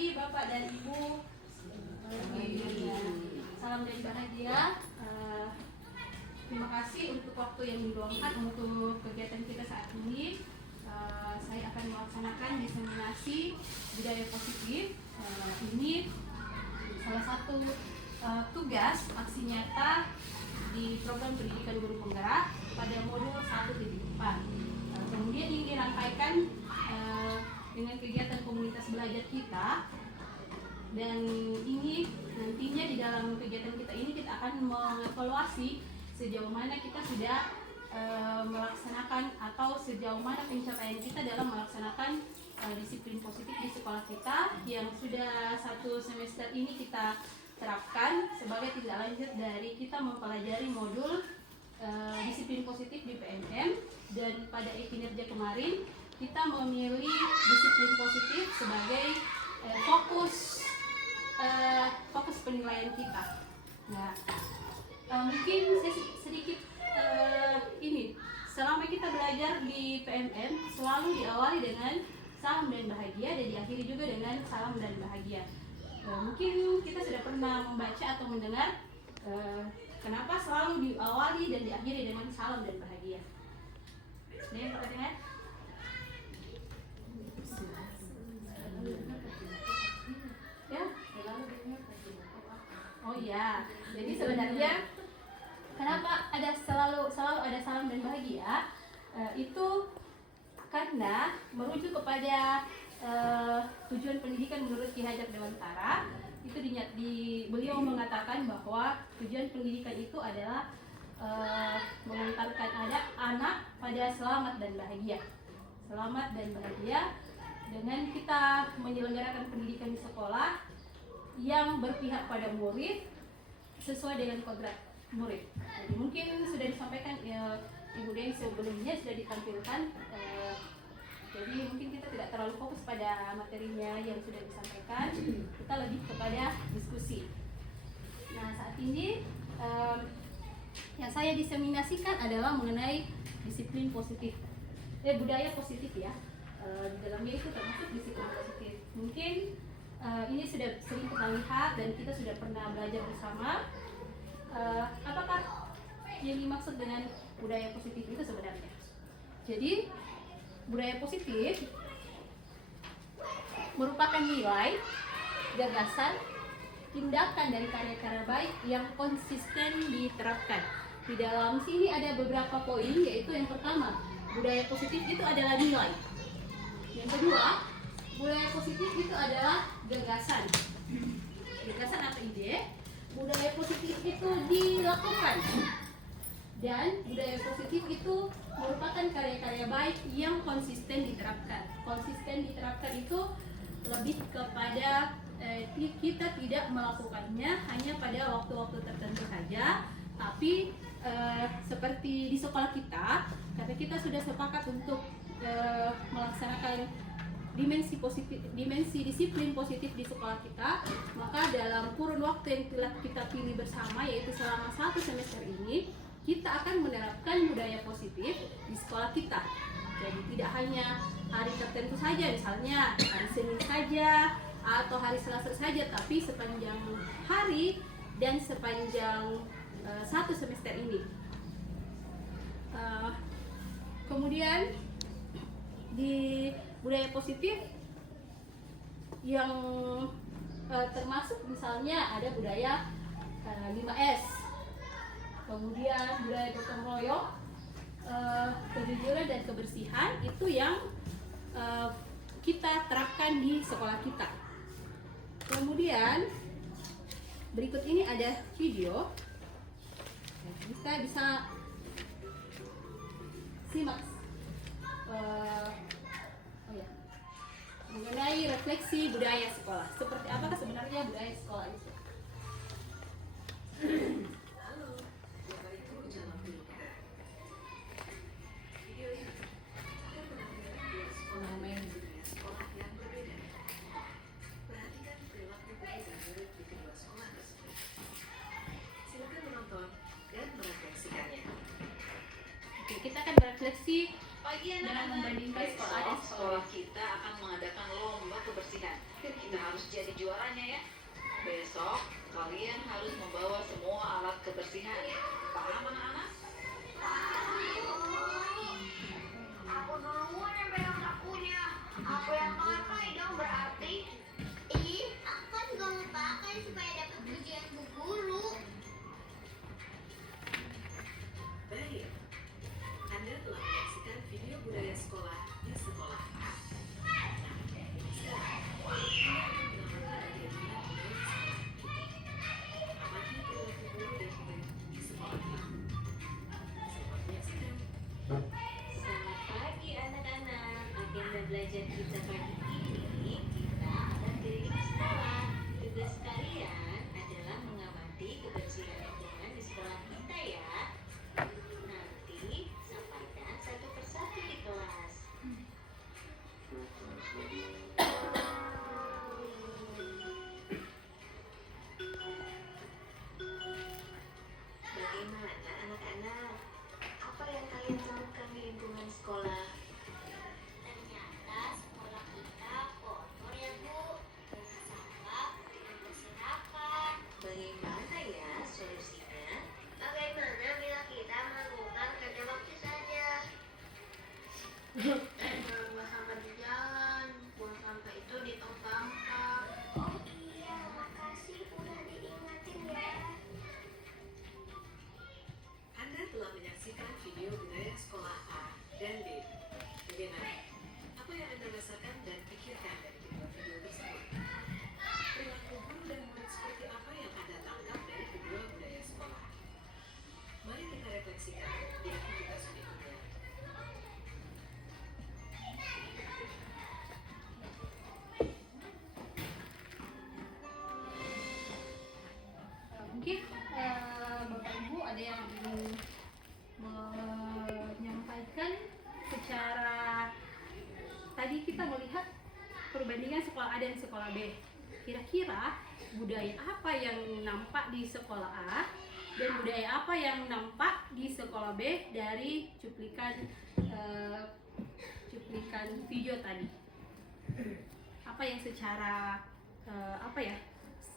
pagi Bapak dan Ibu. Salam dari bahagia. Terima kasih untuk waktu yang diluangkan untuk kegiatan kita saat ini. Saya akan melaksanakan diseminasi budaya positif. Ini salah satu tugas aksi nyata di program pendidikan guru penggerak pada modul 1.4. Kemudian ini dirangkaikan dengan kegiatan komunitas belajar kita, dan ini nantinya di dalam kegiatan kita ini kita akan mengevaluasi sejauh mana kita sudah melaksanakan atau sejauh mana pencapaian kita dalam melaksanakan disiplin positif di sekolah kita yang sudah 1 semester ini kita terapkan sebagai tindak lanjut dari kita mempelajari modul disiplin positif di PNM. Dan pada kinerja kemarin kita memilih disiplin positif sebagai fokus penilaian kita. Nah, mungkin saya sedikit ini, selama kita belajar di PMM selalu diawali dengan salam dan bahagia dan diakhiri juga dengan salam dan bahagia. Mungkin kita sudah pernah membaca atau mendengar kenapa selalu diawali dan diakhiri dengan salam dan bahagia. Ada yang pernah dengar? Ya? Oh iya, jadi sebenarnya kenapa selalu ada salam dan bahagia? Itu karena merujuk kepada tujuan pendidikan menurut Ki Hajar Dewantara. Itu beliau mengatakan bahwa tujuan pendidikan itu adalah mengantarkan anak pada selamat dan bahagia. Selamat dan bahagia dengan kita menyelenggarakan pendidikan di sekolah yang berpihak pada murid sesuai dengan kodrat murid. Jadi mungkin sudah disampaikan Ibu Dewi sebelumnya sudah ditampilkan. Jadi mungkin kita tidak terlalu fokus pada materinya yang sudah disampaikan, kita lebih kepada diskusi. Nah, saat ini yang saya diseminasikan adalah mengenai disiplin positif, budaya positif ya. Di dalamnya itu termasuk disiplin positif. Mungkin ini sudah sering kita lihat dan kita sudah pernah belajar bersama. Apakah yang dimaksud dengan budaya positif itu sebenarnya? Jadi budaya positif merupakan nilai, gagasan, tindakan dan karya-karya baik yang konsisten diterapkan. Di dalam sini ada beberapa poin, yaitu yang pertama, budaya positif itu adalah nilai. Yang kedua, budaya positif itu adalah gagasan. Gagasan atau ide. Budaya positif itu dilakukan. Dan budaya positif itu merupakan karya-karya baik yang konsisten diterapkan. Konsisten diterapkan itu lebih kepada kita tidak melakukannya hanya pada waktu-waktu tertentu saja, tapi seperti di sekolah kita, karena kita sudah sepakat untuk melaksanakan dimensi disiplin positif di sekolah kita, maka dalam kurun waktu yang telah kita pilih bersama, yaitu selama 1 semester ini, kita akan menerapkan budaya positif di sekolah kita. Jadi tidak hanya hari tertentu saja, misalnya hari Senin saja atau hari Selasa saja, tapi sepanjang hari dan sepanjang 1 semester ini. Kemudian di budaya positif yang termasuk misalnya ada budaya 5S, kemudian budaya gotong royong, kejujuran dan kebersihan, itu yang kita terapkan di sekolah kita. Kemudian berikut ini ada video, kita bisa simak mengenai refleksi budaya sekolah. Seperti apakah sebenarnya budaya sekolah itu? Kita akan berefleksi dengan membandingkan sekolah kita akan mengadakan lomba kebersihan. kita harus jadi juaranya ya. Besok kalian harus membawa semua alat kebersihan. Paham anak-anak? Aku duluan yang pegang sakunya. Aku yang pakai dong berarti. Ih, aku kan juga mau pakai supaya dapat pujian Bu Guru. Baik, Anda telah menyaksikan video budaya sekolah di sekolah A. Sekarang, Anda akan melakukan kegiatan budaya di sekolah kita. Amati perilaku guru dan murid di sekolah A. Selamat menyaksikan. Selamat pagi anak-anak. Agenda belajar kita pagi ini kita akan keliling sekolah. Tugas kalian adalah mengamati kebersihan lingkungan di sekolah kita ya. Nanti sampaikan satu persatu di kelas. Bagaimana anak-anak? Apa yang kalian temukan di lingkungan sekolah? Ternyata sekolah kita kotor ya Bu. Banyak sampah dengan berserakan. Bagaimana ya solusinya? Bagaimana bila kita melakukan kerja bakti saja? Buang sampah di jalan, buang sampah itu di tong sampah. Oh iya, makasih udah diingatin ya. Anda telah menyaksikan video budaya sekolah A dan B. Bagaimana? Apa yang Anda rasakan dan pikirkan dari kedua video tersebut? Perilaku guru dan murid seperti apa yang Anda tangkap dari kedua budaya sekolah? Mari kita refleksikan di aktivitas berikutnya. Mungkin Bapak Ibu ada yang ingin menyampaikan secara tadi kita melihat perbandingan sekolah A dan sekolah B. Kira-kira budaya apa yang nampak di sekolah A dan budaya apa yang nampak di sekolah B dari cuplikan video tadi? Apa yang secara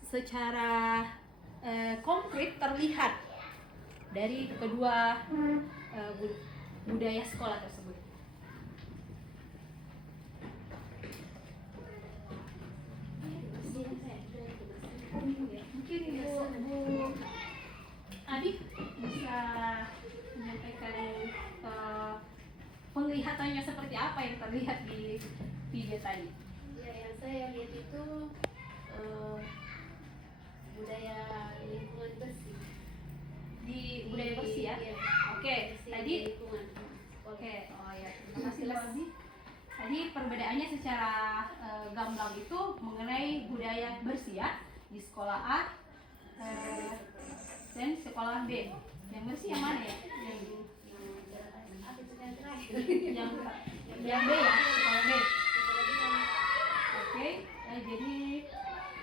secara konkret terlihat dari kedua budaya sekolah tersebut? Mungkin Bu Adik bisa menyampaikan penglihatannya seperti apa yang terlihat di video tadi? Ya, yang saya lihat itu budaya lingkungan bersih. Di budaya bersih ya? Iya. Oke, Bersih tadi lingkungan. oke, oh ya, terima kasih Mbak Abi. Tadi perbedaannya secara gamblang itu mengenai budaya bersih ya di sekolah A dan sekolah B. Yang bersih yang mana ya? Apa itu yang terakhir? Yang B ya, sekolah B. Oke, jadi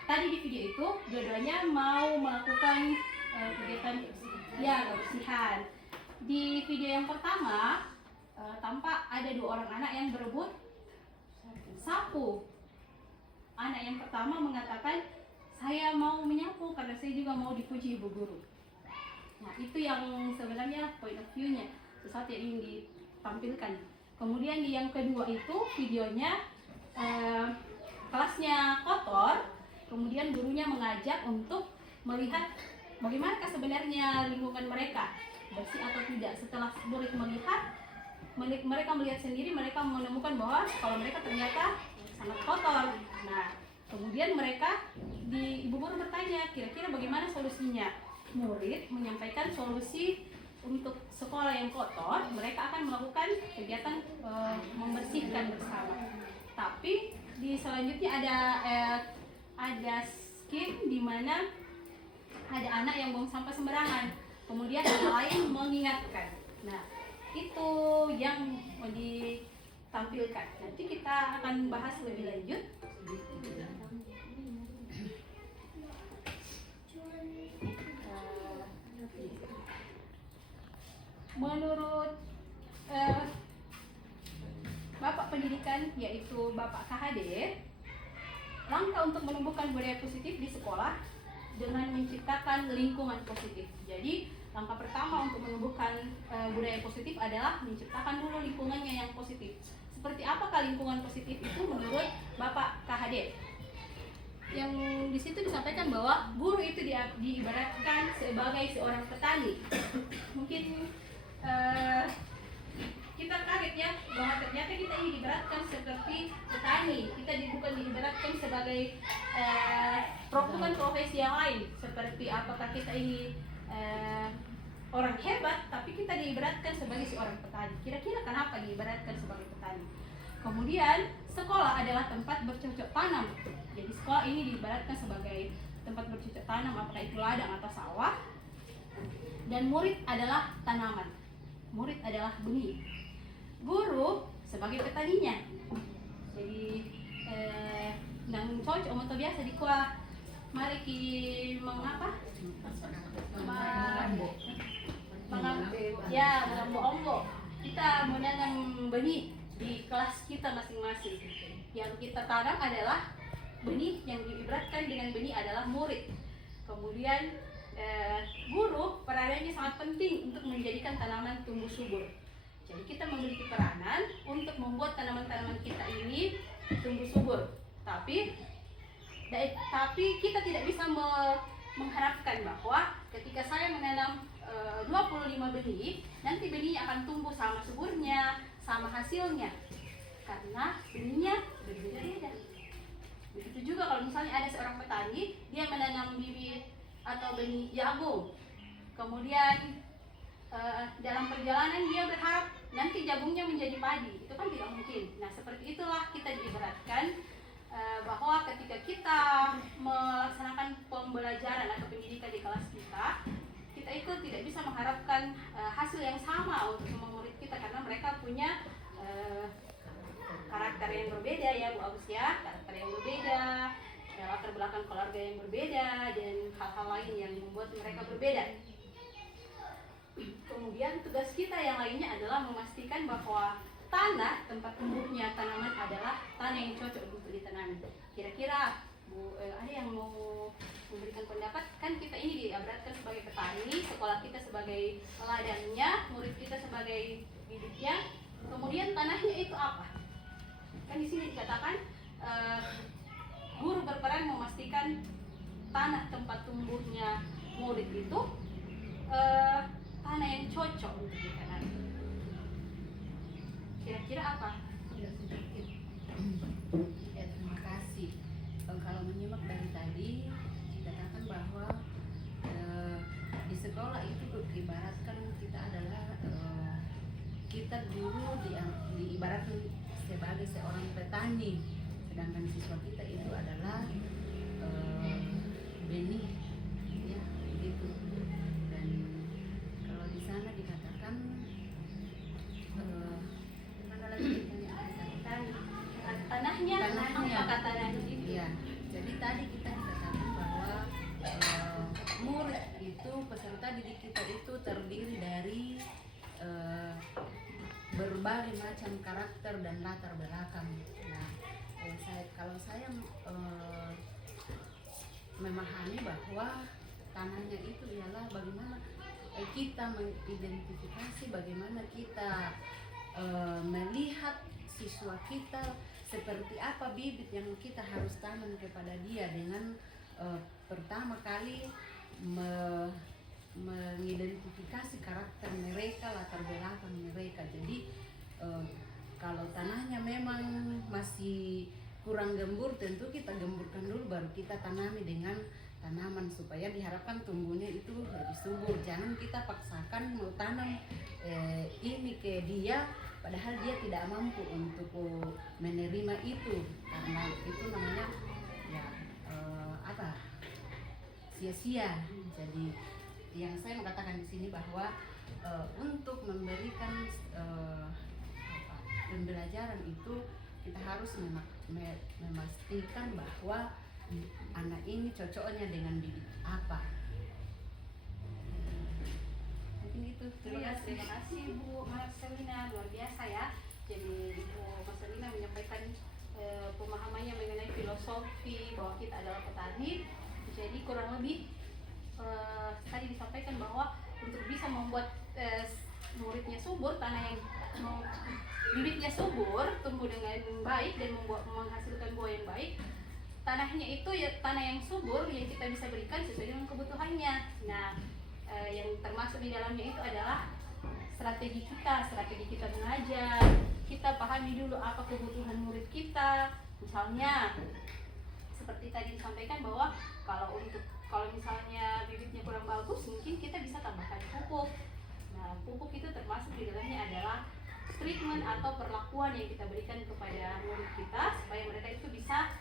tadi di video itu dua-duanya mau melakukan kegiatan ya kebersihan. Di video yang pertama tampak ada dua orang anak yang berebut sapu. Anak yang pertama mengatakan, saya mau menyapu karena saya juga mau dipuji Ibu Guru. Nah, itu yang sebenarnya point of view-nya, sesuatu yang ingin ditampilkan. Kemudian di yang kedua itu videonya kelasnya kotor, kemudian gurunya mengajak untuk melihat bagaimanakah sebenarnya lingkungan mereka, bersih atau tidak. Setelah murid mereka melihat sendiri, mereka menemukan bahwa kalau mereka ternyata sangat kotor. Nah, kemudian Ibu Guru bertanya, kira-kira bagaimana solusinya? Murid menyampaikan solusi untuk sekolah yang kotor, mereka akan melakukan kegiatan membersihkan bersama. Tapi di selanjutnya ada scene di mana ada anak yang buang sampah sembarangan, kemudian anak lain mengingatkan. Nah, itu yang mau ditampilkan. Nanti kita akan bahas lebih lanjut. Menurut Bapak Pendidikan, yaitu Bapak KHD, langkah untuk menumbuhkan budaya positif di sekolah dengan menciptakan lingkungan positif. Jadi langkah pertama untuk menumbuhkan budaya positif adalah menciptakan dulu lingkungannya yang positif. Seperti apakah lingkungan positif itu menurut Bapak KHD? Yang di situ disampaikan bahwa guru itu diibaratkan sebagai seorang petani. Mungkin kita kaget ya bahwa ternyata kita ini diibaratkan seperti petani. Kita bukan diibaratkan sebagai bukan profesi yang lain. Seperti apakah kita ini orang hebat, tapi kita diibaratkan sebagai seorang petani. Kira-kira kenapa diibaratkan sebagai petani? Kemudian sekolah adalah tempat bercocok tanam. Jadi sekolah ini diibaratkan sebagai tempat bercocok tanam, apakah itu ladang atau sawah. Dan murid adalah tanaman. Murid adalah benih. Guru sebagai petaninya. Jadi nang cocok moto biasa di kuah. Mari kita mengapa? Mengambil kita menanam benih di kelas kita masing-masing. Yang kita tanam adalah benih, yang diibaratkan dengan benih adalah murid. Kemudian guru peranannya sangat penting untuk menjadikan tanaman tumbuh subur. Jadi kita memiliki peranan untuk membuat tanaman-tanaman kita ini tumbuh subur. Tapi kita tidak bisa mengharapkan bahwa ketika saya menanam 25 benih, nanti benihnya akan tumbuh sama suburnya, sama hasilnya. Karena benihnya berbeda-beda. Begitu juga kalau misalnya ada seorang petani, dia menanam bibit atau benih jagung. Kemudian dalam perjalanan dia berharap nanti jagungnya menjadi padi. Itu kan tidak mungkin. Nah, seperti itulah kita diibaratkan bahwa ketika kita melaksanakan pembelajaran atau pendidikan di kelas kita itu tidak bisa mengharapkan hasil yang sama untuk semua murid kita, karena mereka punya karakter yang berbeda ya Bu Agus ya, karakter yang berbeda, latar belakang keluarga yang berbeda, dan hal-hal lain yang membuat mereka berbeda. Kemudian tugas kita yang lainnya adalah memastikan bahwa tanah tempat tumbuhnya tanaman adalah tanah yang cocok untuk ditanami. Kira-kira Bu, ada yang mau memberikan pendapat? Kan kita ini diibaratkan sebagai petani, sekolah kita sebagai ladangnya, murid kita sebagai bibitnya. Kemudian tanahnya itu apa? Kan di sini dikatakan guru berperan memastikan tanah tempat tumbuhnya murid itu tanah yang cocok untuk ditanami. Kira-kira apa? Ya, terima kasih. Kalau menyimak dari tadi dikatakan bahwa di sekolah itu diibaratkan kita adalah kita guru diibaratkan sebagai seorang petani, sedangkan siswa kita itu adalah benih, ya begitu. Dan kalau di sana dikatakan mana lagi tanahnya. Apakah tanah itu? Ya, jadi tadi kita dikatakan bahwa murid itu, peserta didik kita itu terdiri dari berbagai macam karakter dan latar belakang. Nah, kalau saya memahami bahwa tanahnya itu ialah bagaimana kita mengidentifikasi, bagaimana kita melihat siswa kita seperti apa bibit yang kita harus tanam kepada dia, dengan pertama kali mengidentifikasi karakter mereka, latar belakang mereka. Jadi kalau tanahnya memang masih kurang gembur, tentu kita gemburkan dulu baru kita tanami dengan tanaman supaya diharapkan tumbuhnya itu lebih subur. Jangan kita paksakan mau tanam ini ke dia padahal dia tidak mampu untuk menerima itu, karena itu namanya ya sia-sia. Jadi yang saya mengatakan di sini bahwa untuk memberikan pembelajaran itu kita harus memastikan bahwa anak ini cocoknya dengan bibit apa. Mungkin itu. Terima kasih Bu Marcelina, luar biasa ya. Jadi Bu Marcelina menyampaikan pemahamannya mengenai filosofi bahwa kita adalah petani. Jadi kurang lebih tadi disampaikan bahwa untuk bisa membuat muridnya subur, tanah yang bibitnya subur, tumbuh dengan baik dan menghasilkan buah yang baik, tanahnya itu ya tanah yang subur yang kita bisa berikan sesuai dengan kebutuhannya. Nah, yang termasuk di dalamnya itu adalah strategi kita mengajar. Kita pahami dulu apa kebutuhan murid kita. Misalnya seperti tadi disampaikan bahwa kalau misalnya bibitnya kurang bagus, mungkin kita bisa tambahkan pupuk. Nah, pupuk itu termasuk di dalamnya adalah treatment atau perlakuan yang kita berikan kepada murid kita supaya mereka itu bisa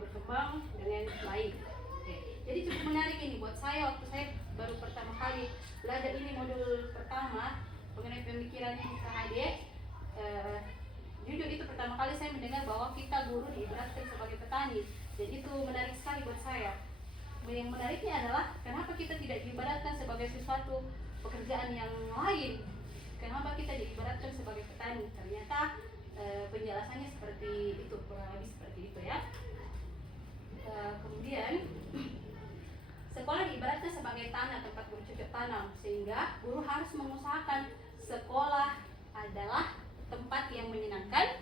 berkembang dengan baik. Oke. Jadi cukup menarik ini buat saya waktu saya baru pertama kali belajar ini modul pertama mengenai pemikiran KHD. Jujur itu pertama kali saya mendengar bahwa kita guru diibaratkan sebagai petani, dan itu menarik sekali buat saya. Yang menariknya adalah kenapa kita tidak diibaratkan sebagai sesuatu pekerjaan yang lain, kenapa kita diibaratkan sebagai petani. Ternyata penjelasannya seperti itu, kurang lebih seperti itu ya. Kemudian sekolah diibaratkan sebagai tanah, tempat bercocok tanam, sehingga guru harus mengusahakan sekolah adalah tempat yang menyenangkan,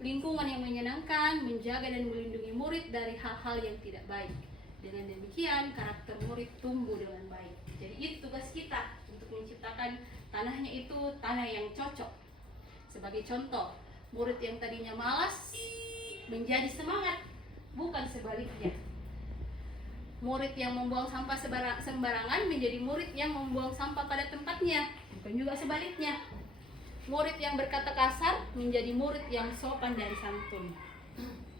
lingkungan yang menyenangkan, menjaga dan melindungi murid dari hal-hal yang tidak baik. Dengan demikian karakter murid tumbuh dengan baik. Jadi itu tugas kita untuk menciptakan tanahnya itu tanah yang cocok. Sebagai contoh, murid yang tadinya malas menjadi semangat, bukan sebaliknya. Murid yang membuang sampah sembarangan menjadi murid yang membuang sampah pada tempatnya, bukan juga sebaliknya. Murid yang berkata kasar menjadi murid yang sopan dan santun.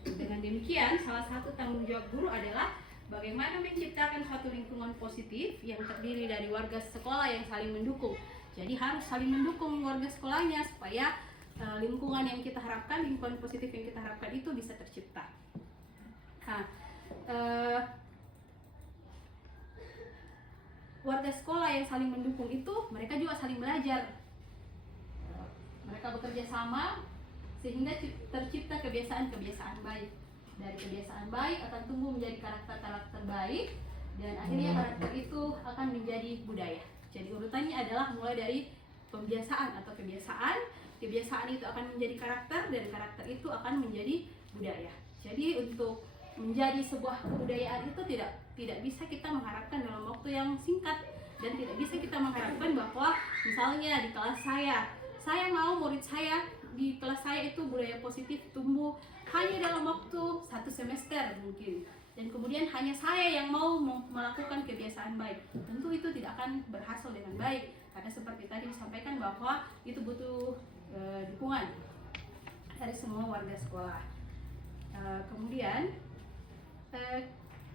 Dengan demikian, salah satu tanggung jawab guru adalah bagaimana menciptakan suatu lingkungan positif yang terdiri dari warga sekolah yang saling mendukung. Jadi harus saling mendukung warga sekolahnya supaya lingkungan yang kita harapkan, lingkungan positif yang kita harapkan itu bisa tercipta. Nah, warga sekolah yang saling mendukung itu mereka juga saling belajar. Mereka bekerja sama sehingga tercipta kebiasaan-kebiasaan baik. Dari kebiasaan baik akan tumbuh menjadi karakter-karakter baik, dan akhirnya karakter itu akan menjadi budaya. Jadi urutannya adalah mulai dari pembiasaan atau kebiasaan, kebiasaan itu akan menjadi karakter, dan karakter itu akan menjadi budaya. Jadi untuk menjadi sebuah kebudayaan itu tidak bisa kita mengharapkan dalam waktu yang singkat, dan tidak bisa kita mengharapkan bahwa misalnya di kelas saya mau murid saya di kelas saya itu budaya positif tumbuh hanya dalam waktu 1 semester mungkin, dan kemudian hanya saya yang mau melakukan kebiasaan baik. Tentu itu tidak akan berhasil dengan baik, karena seperti tadi disampaikan bahwa itu butuh dukungan dari semua warga sekolah. Kemudian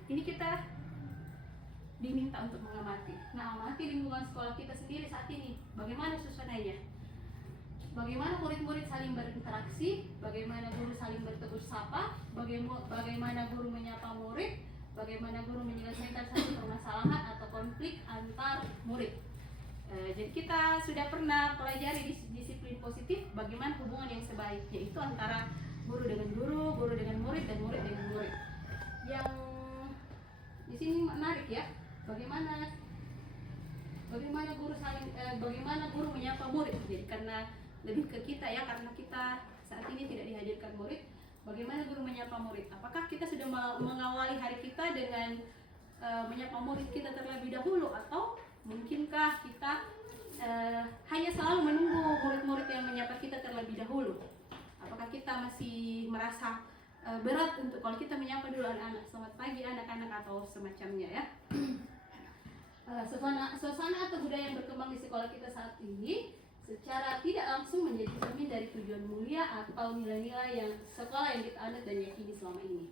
ini kita diminta untuk mengamati. Nah, amati lingkungan sekolah kita sendiri saat ini. Bagaimana suasananya? Bagaimana murid-murid saling berinteraksi, bagaimana guru saling bertegur sapa, bagaimana guru menyapa murid, bagaimana guru menyelesaikan satu permasalahan atau konflik antar murid. Jadi kita sudah pernah pelajari di disiplin positif bagaimana hubungan yang sebaik, yaitu antara guru dengan guru, guru dengan murid, dan murid dengan murid. Yang di sini menarik ya, bagaimana guru menyapa murid. Jadi karena lebih ke kita ya, karena kita saat ini tidak dihadirkan murid, bagaimana guru menyapa murid? Apakah kita sudah mengawali hari kita dengan menyapa murid kita terlebih dahulu, atau mungkinkah kita hanya selalu menunggu murid-murid yang menyapa kita terlebih dahulu? Apakah kita masih merasa berat untuk kalau kita menyapa dulu anak-anak, selamat pagi anak-anak, atau semacamnya ya? Suasana atau budaya yang berkembang di sekolah kita saat ini secara tidak langsung menjadi cermin dari tujuan mulia atau nilai-nilai yang sekolah yang kita anut dan yakini selama ini.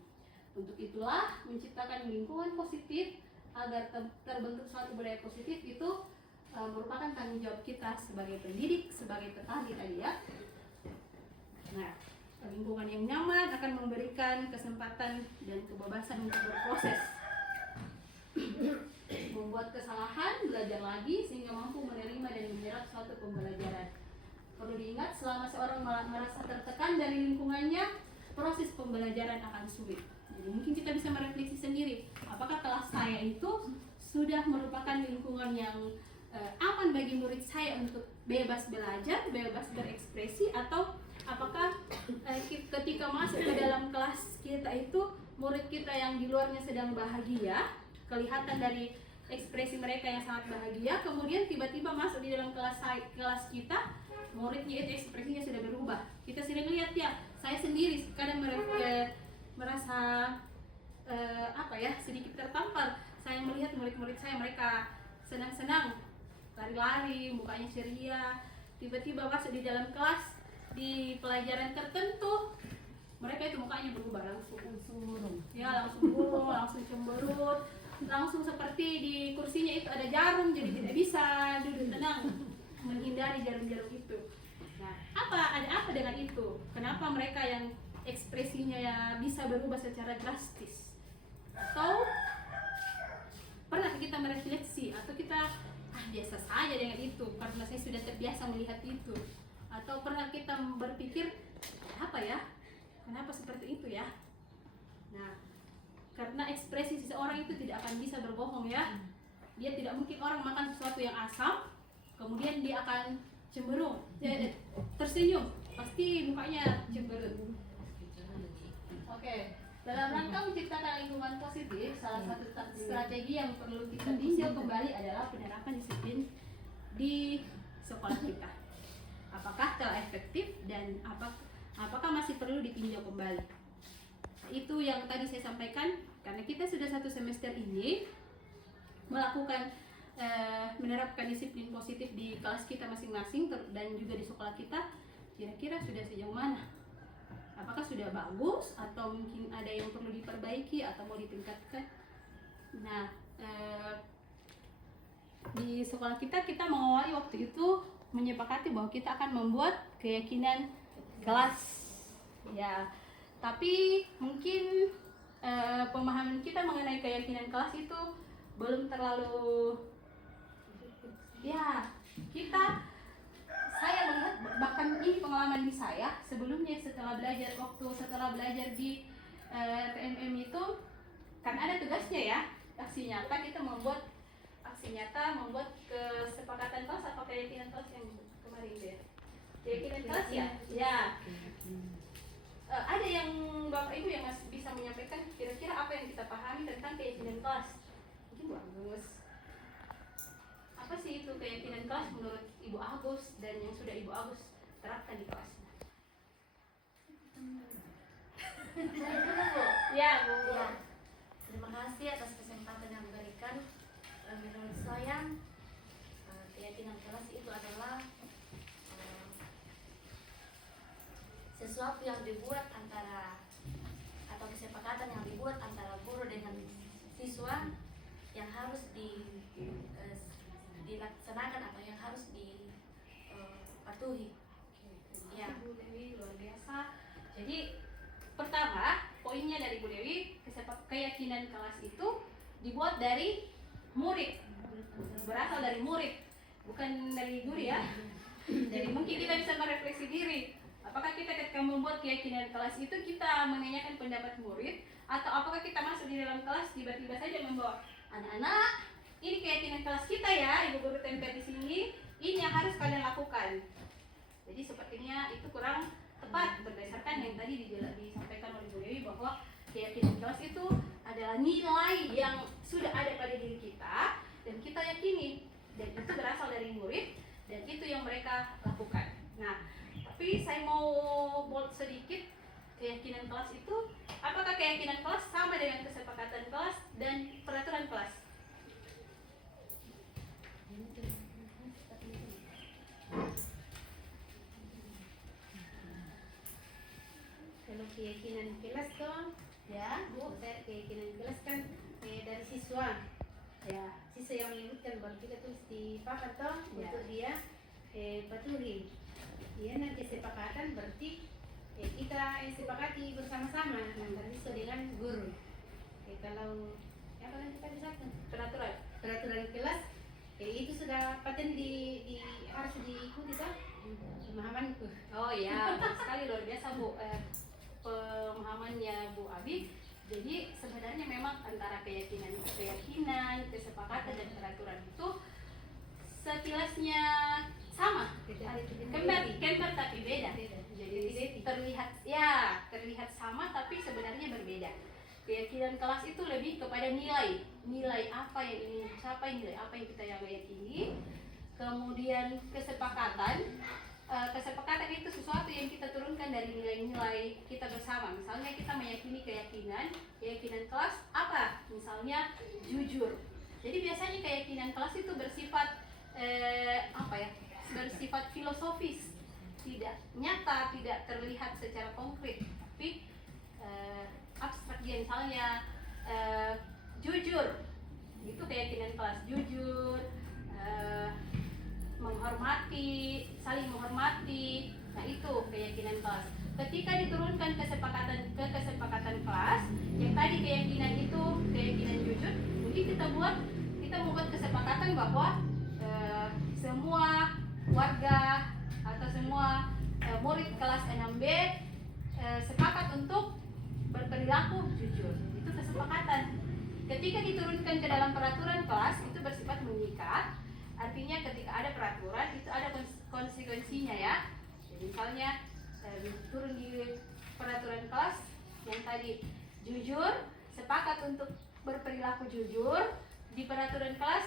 Untuk itulah menciptakan lingkungan positif agar terbentuk suatu budaya positif itu merupakan tanggung jawab kita sebagai pendidik, sebagai petani tadi ya. Nah, lingkungan yang nyaman akan memberikan kesempatan dan kebebasan untuk berproses, membuat kesalahan, belajar lagi sehingga mampu menerima dan menyerap suatu pembelajaran. Perlu diingat, selama seorang merasa tertekan dari lingkungannya, proses pembelajaran akan sulit. Jadi mungkin kita bisa merefleksi sendiri, apakah kelas saya itu sudah merupakan lingkungan yang aman bagi murid saya untuk bebas belajar, bebas berekspresi, atau apakah ketika masuk ke dalam kelas kita itu murid kita yang di luarnya sedang bahagia, kelihatan dari ekspresi mereka yang sangat bahagia, kemudian tiba-tiba masuk di dalam kelas kita, muridnya itu ekspresinya sudah berubah. Kita sudah lihat ya, saya sendiri kadang merasa sedikit tertampar. Saya melihat murid-murid saya, mereka senang-senang, lari-lari, mukanya ceria. Tiba-tiba masuk di dalam kelas, di pelajaran tertentu, mereka itu mukanya berubah, langsung murung, langsung cemberut, langsung seperti di kursinya itu ada jarum, jadi tidak bisa duduk tenang, menghindari jarum-jarum itu. Nah, ada apa dengan itu? Kenapa mereka yang ekspresinya ya bisa berubah secara drastis? Atau pernah kita merefleksi, atau kita biasa saja dengan itu karena saya sudah terbiasa melihat itu? Atau pernah kita berpikir kenapa seperti itu ya? Nah, karena ekspresi seseorang itu tidak akan bisa berbohong ya. Dia tidak mungkin orang makan sesuatu yang asam kemudian dia akan cemberut, tersenyum, pasti mukanya cemberut. Oke. Dalam rangka menciptakan lingkungan positif, salah satu strategi yang perlu kita tinjau kembali adalah penerapan disiplin di sekolah kita. Apakah telah efektif dan apakah masih perlu ditinjau kembali? Itu yang tadi saya sampaikan, karena kita sudah 1 semester ini melakukan menerapkan disiplin positif di kelas kita masing-masing dan juga di sekolah kita, kira-kira sudah sejauh mana? Apakah sudah bagus atau mungkin ada yang perlu diperbaiki atau mau ditingkatkan? Nah, di sekolah kita mengawali waktu itu menyepakati bahwa kita akan membuat keyakinan kelas. Ya, tapi mungkin pemahaman kita mengenai keyakinan kelas itu belum terlalu, ya, saya melihat, bahkan ini pengalaman di saya sebelumnya setelah belajar di TMM itu, kan ada tugasnya ya, aksi nyata, kita membuat kesepakatan kelas atau keyakinan kelas yang kemarin itu ya, keyakinan kelas ya. Ada yang Bapak Ibu yang masih bisa menyampaikan kira-kira apa yang kita pahami tentang keyakinan kelas? Mungkin Bu Agus. Apa sih itu keyakinan kelas menurut Ibu Agus dan yang sudah Ibu Agus terapkan di kelasnya? Ya, Bu. Ya, terima kasih atas kesempatan yang diberikan. Menurut saya, keyakinan kelas itu adalah sesuatu yang dibuat atau kesepakatan yang dibuat antara guru dengan siswa yang harus dilaksanakan atau yang harus dipatuhi. Ya, Bu Dewi luar biasa. Jadi pertama poinnya dari Bu Dewi, keyakinan kelas itu dibuat dari murid, berasal dari murid, bukan dari guru ya. Jadi mungkin kita bisa merefleksi diri, apakah kita ketika membuat keyakinan kelas itu kita menanyakan pendapat murid, atau apakah kita masuk di dalam kelas tiba-tiba saja membawa anak-anak, ini keyakinan kelas kita ya, Ibu Guru tempel di sini, ini yang harus kalian lakukan. Jadi sepertinya itu kurang tepat berdasarkan yang tadi disampaikan oleh Bu Dewi, bahwa keyakinan kelas itu adalah nilai yang sudah ada pada diri kita dan kita yakini, dan itu berasal dari murid dan itu yang mereka lakukan. Nah, tapi saya mau bold sedikit, keyakinan kelas itu, apakah keyakinan kelas sama dengan kesepakatan kelas dan peraturan kelas? Kalau keyakinan kelas toh, ya Bu, saya keyakinan kelas kan dari siswa. Ya, siswa yang menyebutkan bahwa kita tulis di papan toh, Ya. untuk dia patuhi. Dia nanti kesepakatan berarti kita sepakati bersama-sama antara siswa dengan guru. Kalau apa yang kita bisarkan peraturan kelas, itu sudah paten harus diikuti toh, pemahamanku. Oh ya, bagus sekali, luar biasa Bu. pemahamannya Bu Abi, jadi sebenarnya memang antara keyakinan, kesepakatan dan peraturan itu sekilasnya sama, kembar tapi beda. Jadi terlihat sama tapi sebenarnya berbeda. Keyakinan kelas itu lebih kepada nilai apa yang ingin dicapai, nilai apa yang kita yakini. Kemudian kesepakatan itu sesuatu yang kita turunkan dari nilai-nilai kita bersama. Misalnya kita meyakini keyakinan kelas apa? Misalnya jujur. Jadi biasanya keyakinan kelas itu bersifat bersifat filosofis, tidak nyata, tidak terlihat secara konkret, tapi abstrak. Dia misalnya jujur, itu keyakinan kelas. Jujur, menghormati, saling menghormati, nah itu keyakinan kelas. Ketika diturunkan ke kesepakatan kelas, yang tadi keyakinan itu keyakinan jujur, jadi kita membuat kesepakatan bahwa semua warga atau semua murid kelas 6B sepakat untuk berperilaku jujur. Itu kesepakatan. Ketika diturunkan ke dalam peraturan kelas, itu bersifat mengikat. Artinya ketika ada peraturan itu ada konsekuensinya ya. Jadi misalnya turun di peraturan kelas yang tadi jujur, sepakat untuk berperilaku jujur. Di peraturan kelas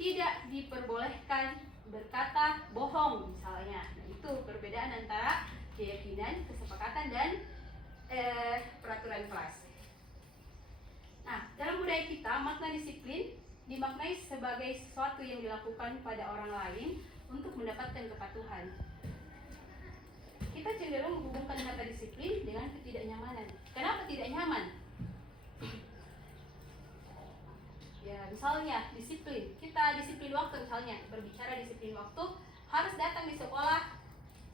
tidak diperbolehkan berkata bohong misalnya. Nah, itu perbedaan antara keyakinan, kesepakatan dan peraturan kelas. Nah, dalam budaya kita makna disiplin dimaknai sebagai sesuatu yang dilakukan pada orang lain untuk mendapatkan kepatuhan. Kita cenderung menghubungkan kata disiplin dengan ketidaknyamanan. Kenapa tidak nyaman? Ya, misalnya disiplin. Kita disiplin waktu, misalnya berbicara disiplin waktu, harus datang di sekolah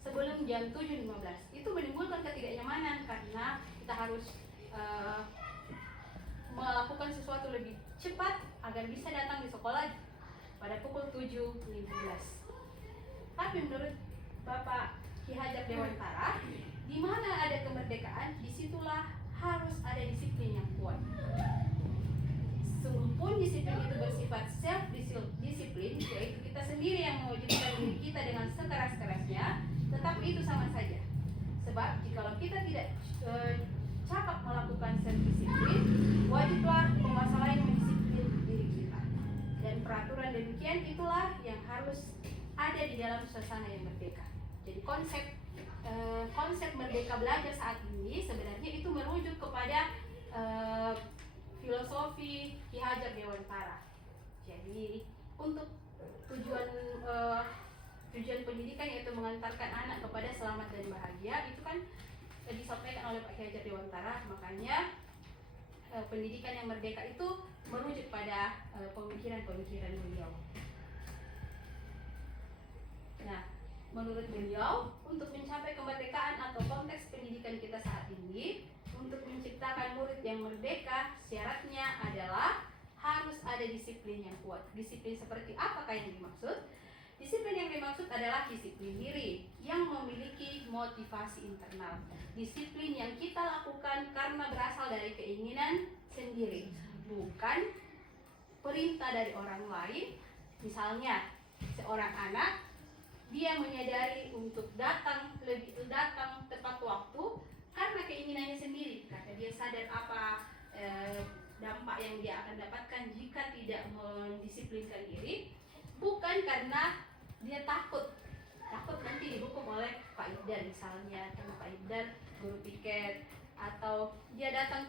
sebelum jam 7.15. Itu menimbulkan ketidaknyamanan karena kita harus melakukan sesuatu lebih cepat agar bisa datang di sekolah pada pukul 7.15. Tapi menurut Bapak Ki Hajar Dewantara, di mana ada kemerdekaan, disitulah harus ada disiplin yang kuat. Sungguhpun disiplin itu bersifat self-disiplin, yaitu kita sendiri yang mewujudkan diri kita dengan sekeras-kerasnya, tetapi itu sama saja. Sebab jikalau kita tidak cakap melakukan self-disiplin, wajiblah penguasa lain mendisiplin diri kita. Dan peraturan demikian itulah yang harus ada di dalam suasana yang merdeka. Jadi konsep merdeka belajar saat ini sebenarnya itu merujuk kepada filosofi Ki Hajar Dewantara. Jadi untuk tujuan pendidikan yaitu mengantarkan anak kepada selamat dan bahagia, itu kan disampaikan oleh Pak Ki Hajar Dewantara. Makanya pendidikan yang merdeka itu merujuk pada pemikiran-pemikiran beliau. Nah, menurut beliau, untuk mencapai kemerdekaan atau konteks pendidikan kita saat ini, untuk menciptakan murid yang merdeka, syaratnya adalah harus ada disiplin yang kuat. Disiplin seperti apakah yang dimaksud? Disiplin yang dimaksud adalah disiplin diri yang memiliki motivasi internal. Disiplin yang kita lakukan karena berasal dari keinginan sendiri, bukan perintah dari orang lain. Misalnya, seorang anak dia menyadari untuk datang tepat waktu karena keinginannya sendiri, karena dia sadar apa dampak yang dia akan dapatkan jika tidak mendisiplinkan diri, bukan karena dia takut nanti dihukum oleh Pak Idar misalnya, karena Pak Idar guru piket, atau dia datang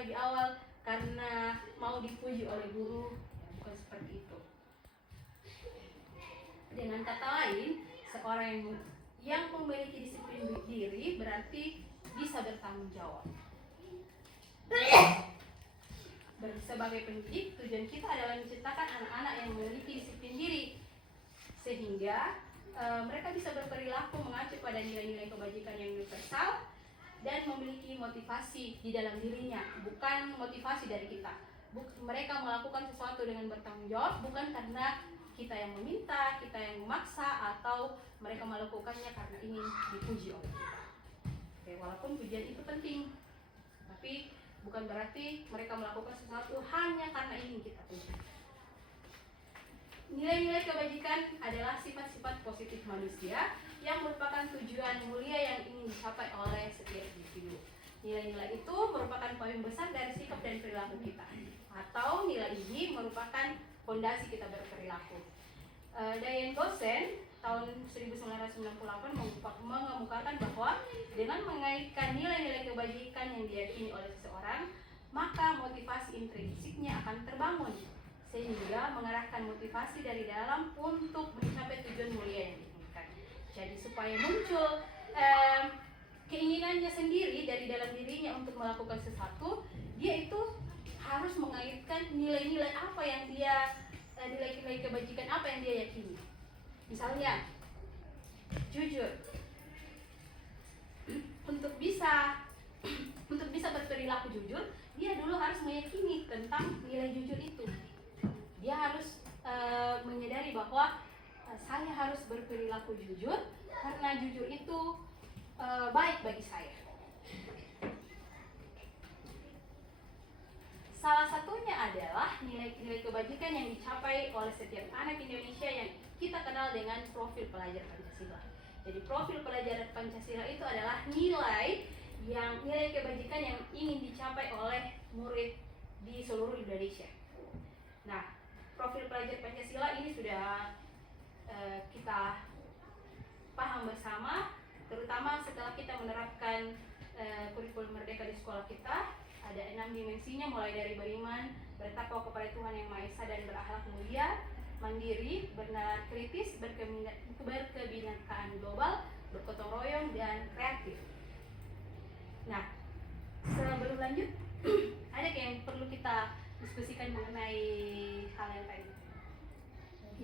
lebih awal karena mau dipuji oleh guru, bukan seperti itu. Dengan kata lain, seorang yang memiliki disiplin diri berarti bisa bertanggung jawab. Sebagai pendidik, tujuan kita adalah menciptakan anak-anak yang memiliki disiplin diri, sehingga mereka bisa berperilaku mengacu pada nilai-nilai kebajikan yang universal dan memiliki motivasi di dalam dirinya, bukan motivasi dari kita. Mereka melakukan sesuatu dengan bertanggung jawab, bukan karena kita yang meminta, kita yang memaksa, atau mereka melakukannya karena ingin dipuji oleh kita. Oke, walaupun pujian itu penting, tapi bukan berarti mereka melakukan sesuatu hanya karena ingin kita puji. Nilai-nilai kebajikan adalah sifat-sifat positif manusia yang merupakan tujuan mulia yang ingin dicapai oleh setiap individu. Nilai-nilai itu merupakan poin besar dari sikap dan perilaku kita, atau nilai ini merupakan fondasi kita berperilaku. Diane Gossen tahun 1998 mengemukakan bahwa dengan mengaitkan nilai-nilai kebajikan yang diyakini oleh seseorang, maka motivasi intrinsiknya akan terbangun, sehingga mengarahkan motivasi dari dalam untuk mencapai tujuan mulia yang diinginkan. Jadi supaya muncul keinginannya sendiri dari dalam dirinya untuk melakukan sesuatu, dia itu harus mengaitkan nilai-nilai apa yang dia nilai-nilai kebajikan apa yang dia yakini. Misalnya jujur. Untuk bisa berperilaku jujur, dia dulu harus meyakini tentang nilai jujur itu. Dia harus menyadari bahwa saya harus berperilaku jujur karena jujur itu baik bagi saya. Salah satunya adalah nilai-nilai kebajikan yang dicapai oleh setiap anak Indonesia yang kita kenal dengan profil pelajar Pancasila. Jadi profil pelajar Pancasila itu adalah nilai kebajikan yang ingin dicapai oleh murid di seluruh Indonesia. Nah, profil pelajar Pancasila ini sudah kita paham bersama, terutama setelah kita menerapkan kurikulum Merdeka di sekolah kita. Ada 6 dimensinya, mulai dari beriman, bertakwa kepada Tuhan Yang Maha Esa dan berakhlak mulia, mandiri, bernalar kritis, berkebinekaan global, bergotong royong, dan kreatif. Nah, sebelum lanjut, ada yang perlu kita diskusikan mengenai hal yang tadi?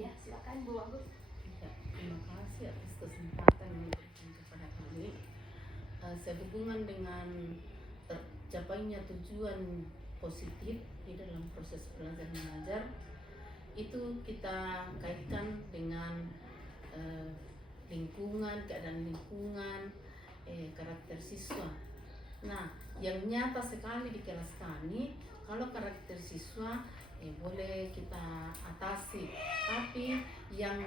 Ya, silakan Bu Agus. Ya, terima kasih atas kesempatan yang diberikan kepada kami. Sehubungan dengan tercapainya tujuan positif di dalam proses belajar mengajar, itu kita kaitkan dengan lingkungan, keadaan lingkungan, karakter siswa. Nah, yang nyata sekali di kelas kami, kalau karakter siswa boleh kita atasi, tapi yang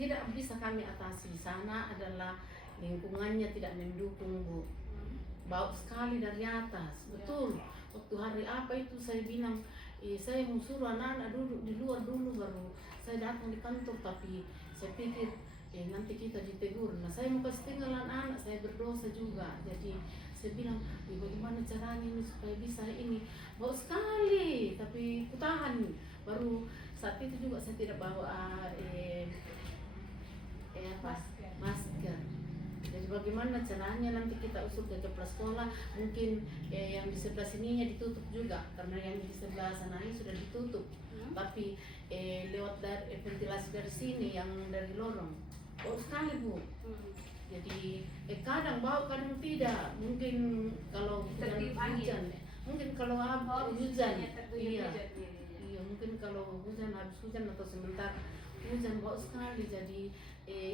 tidak bisa kami atasi di sana adalah lingkungannya tidak mendukung, Bu. Bau sekali dari atas, betul. Waktu hari apa itu saya bilang, saya mau suruh anak-anak duduk di luar dulu baru saya datang di kantor, tapi saya pikir nanti kita ditegur. Nah, saya mau kasih tinggal anak-anak, saya berdosa juga. Jadi saya bilang, bagaimana caranya ini supaya bisa ini? Bau sekali, tapi kutahan. Baru saat itu juga saya tidak bawa masker. Jadi bagaimana caranya nanti kita usul ke kepala sekolah, mungkin yang di sebelah sininya ditutup juga, karena yang di sebelah sana ini sudah ditutup. Tapi lewat dari ventilasi dari sini yang dari lorong, bau sekali, Bu. Jadi kadang bau, kadang tidak. Mungkin kalau hujan, mungkin kalau hujan, iya, mungkin kalau hujan habis hujan atau sebentar hujan bau sekali. Jadi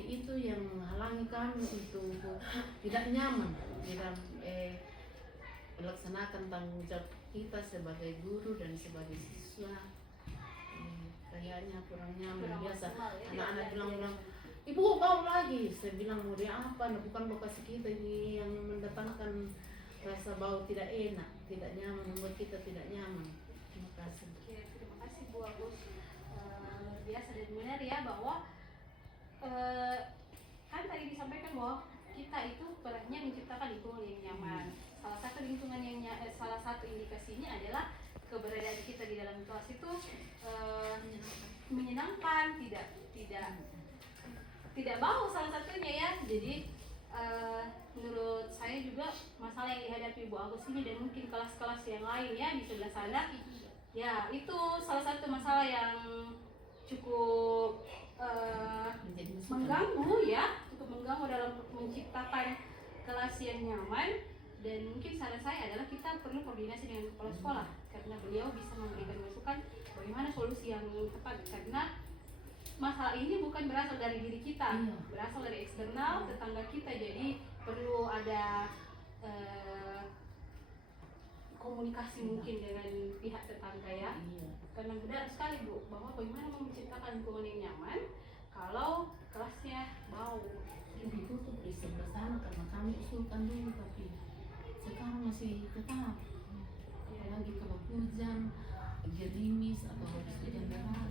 itu yang menghalangi kami untuk tidak nyaman dalam melaksanakan tanggung jawab kita sebagai guru dan sebagai siswa. Kayaknya kurang nyaman. Biasa anak-anak bilang, ibu bau lagi. Saya bilang, mau dia apa? Nah, bukan lokasi kita ini yang mendatangkan rasa bau tidak enak, tidak nyaman, membuat kita tidak nyaman. Terima kasih. Oke, terima kasih Bu Agus. Biasa dan benar ya bahwa kan tadi disampaikan bahwa kita itu perannya menciptakan lingkungan yang nyaman. Salah satu lingkungan yang salah satu indikasinya adalah keberadaan kita di dalam kelas itu menyenangkan, tidak bau salah satunya ya. Jadi menurut saya juga masalah yang dihadapi Bu Agus ini dan mungkin kelas-kelas yang lain ya di sebelah sana, ya itu salah satu masalah yang cukup mengganggu ya, cukup mengganggu dalam menciptakan kelas yang nyaman. Dan mungkin saran saya adalah kita perlu koordinasi dengan kepala sekolah, karena beliau bisa memberikan masukan bagaimana solusi yang tepat, karena masalah ini bukan berasal dari diri kita, berasal dari eksternal, tetangga kita. Jadi perlu ada komunikasi mungkin dengan pihak tetangga ya. Iya. Karena benar sekali Bu, bahwa bagaimana mau menciptakan lingkungan yang nyaman kalau kelasnya bau. Yang ditutup di sebelah sana karena kami usulkan dulu, tapi sekarang masih tetap. Apalagi kalau hujan, gerimis atau habis hujan deras.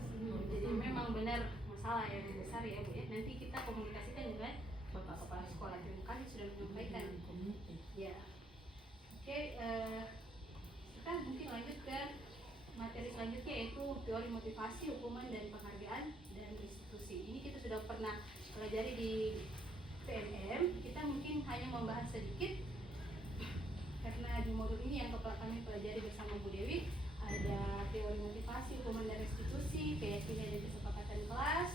Jadi memang benar masalah yang besar ya Bu ya. Nanti kita komunikasikan dengan Bapak Kepala Sekolah. Terima kasih sudah menyampaikan. Ya. Oke, sekarang mungkin lanjut ke materi selanjutnya, yaitu teori motivasi, hukuman dan penghargaan dan institusi. Ini kita sudah pernah pelajari di PMM. Kita mungkin hanya membahas sedikit karena di modul ini yang kami pelajari bersama Bu Dewi ada teori motivasi, hukuman dan restitusi, keyakinan dan kesepakatan kelas,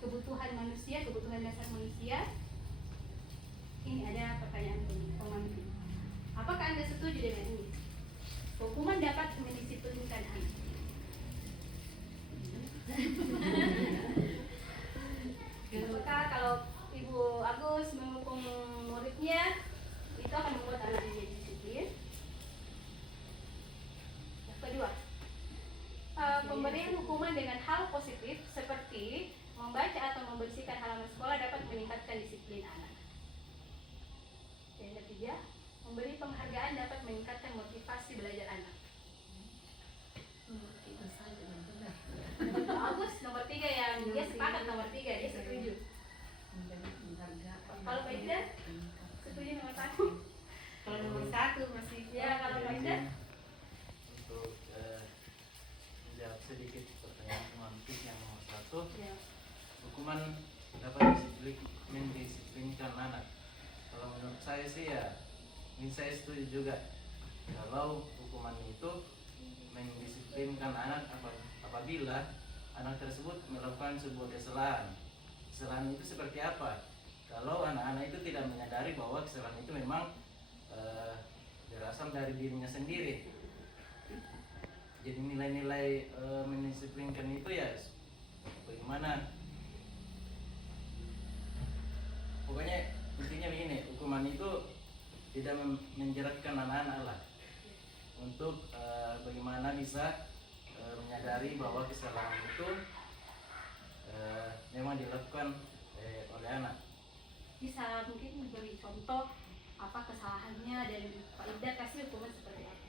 kebutuhan manusia, kebutuhan dasar manusia. Ini ada pertanyaan pemandu. Apakah Anda setuju dengan ini? Hukuman dapat mendisiplinkan anak. Apakah kalau Ibu Agus menghukum muridnya itu akan membuat anak menjadi disiplin? Yang kedua, pemberian hukuman dengan hal positif seperti membaca atau membersihkan halaman sekolah dapat meningkatkan disiplin anak. Yang ketiga, memberi penghargaan dapat meningkatkan motivasi belajar anak. Itu saja yang benar. Untuk Agus nomor 3 yang dia sepakat nomor 3, dia setuju. Memberi penghargaan. Kalau Pak Ida setuju nomor 1. Kalau nomor 1 masih Ya, kalau Pak Ida Untuk menjawab sedikit pertanyaan semantik yang nomor 1, ya. hukuman dapat mendisiplinkan anak. Kalau menurut saya sih ya, ini saya setuju juga. Kalau hukuman itu mendisiplinkan anak apabila anak tersebut melakukan sebuah kesalahan. Kesalahan itu seperti apa? Kalau anak-anak itu tidak menyadari bahwa kesalahan itu memang berasal dari dirinya sendiri. Jadi nilai-nilai mendisiplinkan itu ya bagaimana? Pokoknya intinya begini, hukuman itu tidak menjeratkan anak-anak lah, untuk bagaimana bisa menyadari bahwa kesalahan itu memang dilakukan oleh anak. Bisa mungkin memberi contoh apa kesalahannya dan Pak Ida kasih hukuman seperti apa?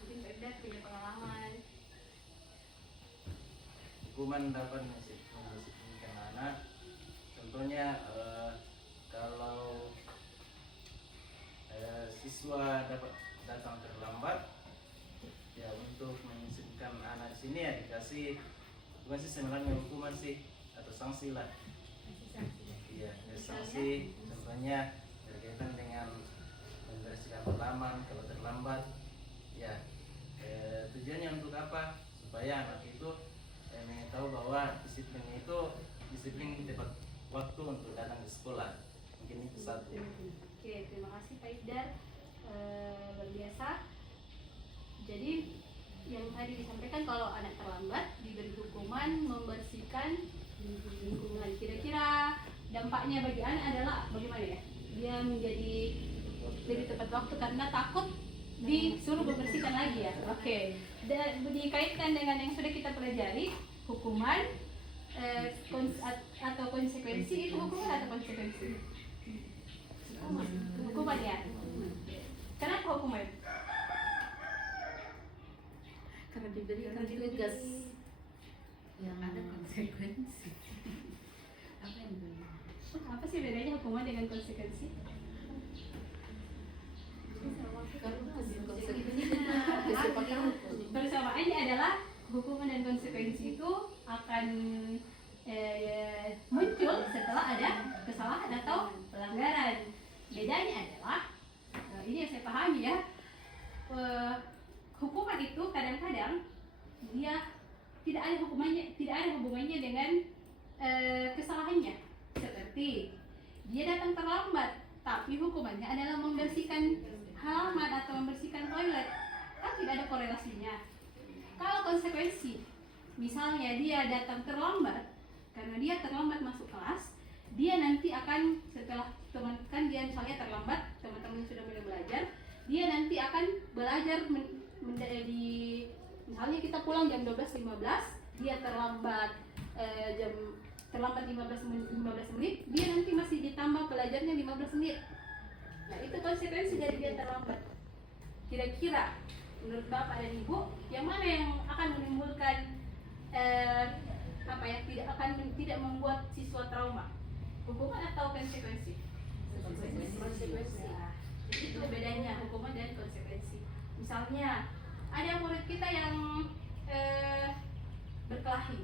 Mungkin Pak Ida punya pengalaman. Hukuman dapat mendisiplinkan anak. Contohnya kalau siswa dapat datang terlambat, ya untuk mendisiplinkan anak di sini ya dikasih, bukan sih sebenarnya hukuman sih atau sanksi lah. Iya, ada sanksi. Contohnya berkaitan dengan membersihkan halaman kalau terlambat. Ya, tujuannya untuk apa? Supaya anak itu tahu bahwa disiplin itu disiplin tepat waktu untuk datang ke sekolah. Mungkin itu satu. Oke, terima kasih Pak Ifdar. Luar biasa. Jadi yang tadi disampaikan kalau anak terlambat diberi hukuman membersihkan lingkungan. Kira-kira dampaknya bagi anak adalah bagaimana ya? Dia menjadi lebih tepat waktu karena takut disuruh membersihkan lagi ya. Oke. Dan dikaitkan dengan yang sudah kita pelajari, hukuman atau konsekuensi, itu hukuman atau konsekuensi? Hukuman ya. Kenapa hukuman? Karena diberikan tugas yang ada konsekuensi. Apa yang benar? Apa sih bedanya hukuman dengan konsekuensi? Karena konsekuensi kesepakatan. Persamaannya adalah hukuman dan konsekuensi itu akan muncul setelah ada kesalahan atau pelanggaran. Bedanya adalah ini yang saya pahami ya, hukuman itu kadang-kadang dia tidak ada hubungannya dengan kesalahannya. Seperti dia datang terlambat, tapi hukumannya adalah membersihkan halaman atau membersihkan toilet, kan tidak ada korelasinya. Kalau konsekuensi, misalnya dia datang terlambat, karena dia terlambat masuk kelas, dia nanti akan setelah teman-teman dia misalnya terlambat, teman-teman sudah mulai belajar, dia nanti akan belajar misalnya kita pulang jam 12.15, dia terlambat terlambat 15 menit, dia nanti masih ditambah belajarnya 15 menit. Nah, itu konsekuensi dari dia terlambat. Kira-kira menurut Bapak dan Ibu, yang mana yang akan menimbulkan tidak membuat siswa trauma? Hukuman atau konsekuensi? Konsekuensi. Nah, jadi itu bedanya hukuman dan konsekuensi. Misalnya ada murid kita yang berkelahi.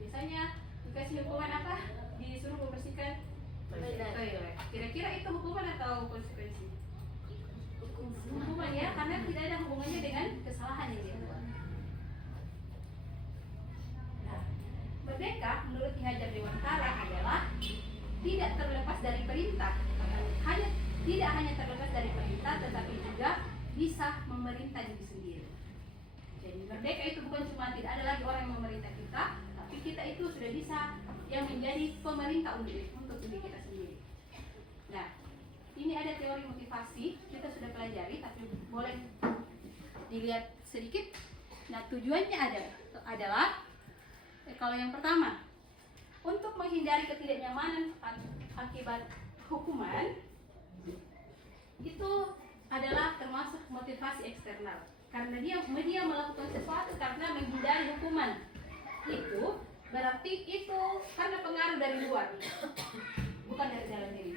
Biasanya dikasih hukuman apa? Disuruh membersihkan toilet. Kira-kira itu hukuman atau konsekuensi? Hukuman ya, karena tidak ada hubungannya dengan kesalahan yang dia buat. Nah, merdeka menurut Ki Hajar Dewantara adalah tidak terlepas dari perintah. Tidak hanya terlepas dari perintah, tetapi juga bisa memerintah diri sendiri. Jadi merdeka itu bukan cuma tidak ada lagi orang yang memerintah kita, tapi kita itu sudah bisa yang menjadi pemerintah untuk diri kita sendiri. Nah, ini ada teori motivasi, kita sudah pelajari, tapi boleh dilihat sedikit. Nah, tujuannya adalah kalau yang pertama, untuk menghindari ketidaknyamanan akibat hukuman, itu adalah termasuk motivasi eksternal. Karena dia melakukan sesuatu karena menghindari hukuman. Itu berarti itu karena pengaruh dari luar, bukan dari dalam diri.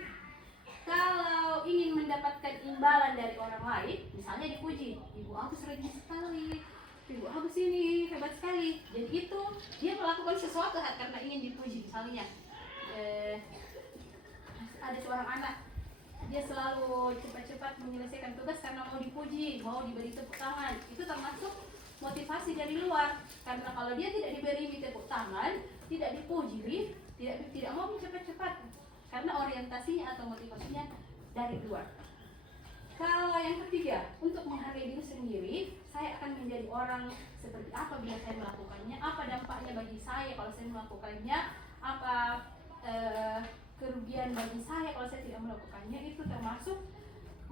Kalau ingin mendapatkan imbalan dari orang lain, misalnya dipuji, ibu aku rajin sekali, ibu aku ini hebat sekali. Jadi itu dia melakukan sesuatu karena ingin dipuji. Misalnya ada seorang anak, dia selalu cepat-cepat menyelesaikan tugas karena mau dipuji, mau diberi tepuk tangan. Itu termasuk motivasi dari luar. Karena kalau dia tidak diberi tepuk tangan, tidak dipuji, tidak mau cepat-cepat. Karena orientasinya atau motivasinya dari luar. Kalau yang ketiga, untuk menghargai diri sendiri, saya akan menjadi orang seperti apa bila saya melakukannya, apa dampaknya bagi saya kalau saya melakukannya, apa kerugian bagi saya kalau saya tidak melakukannya. Itu termasuk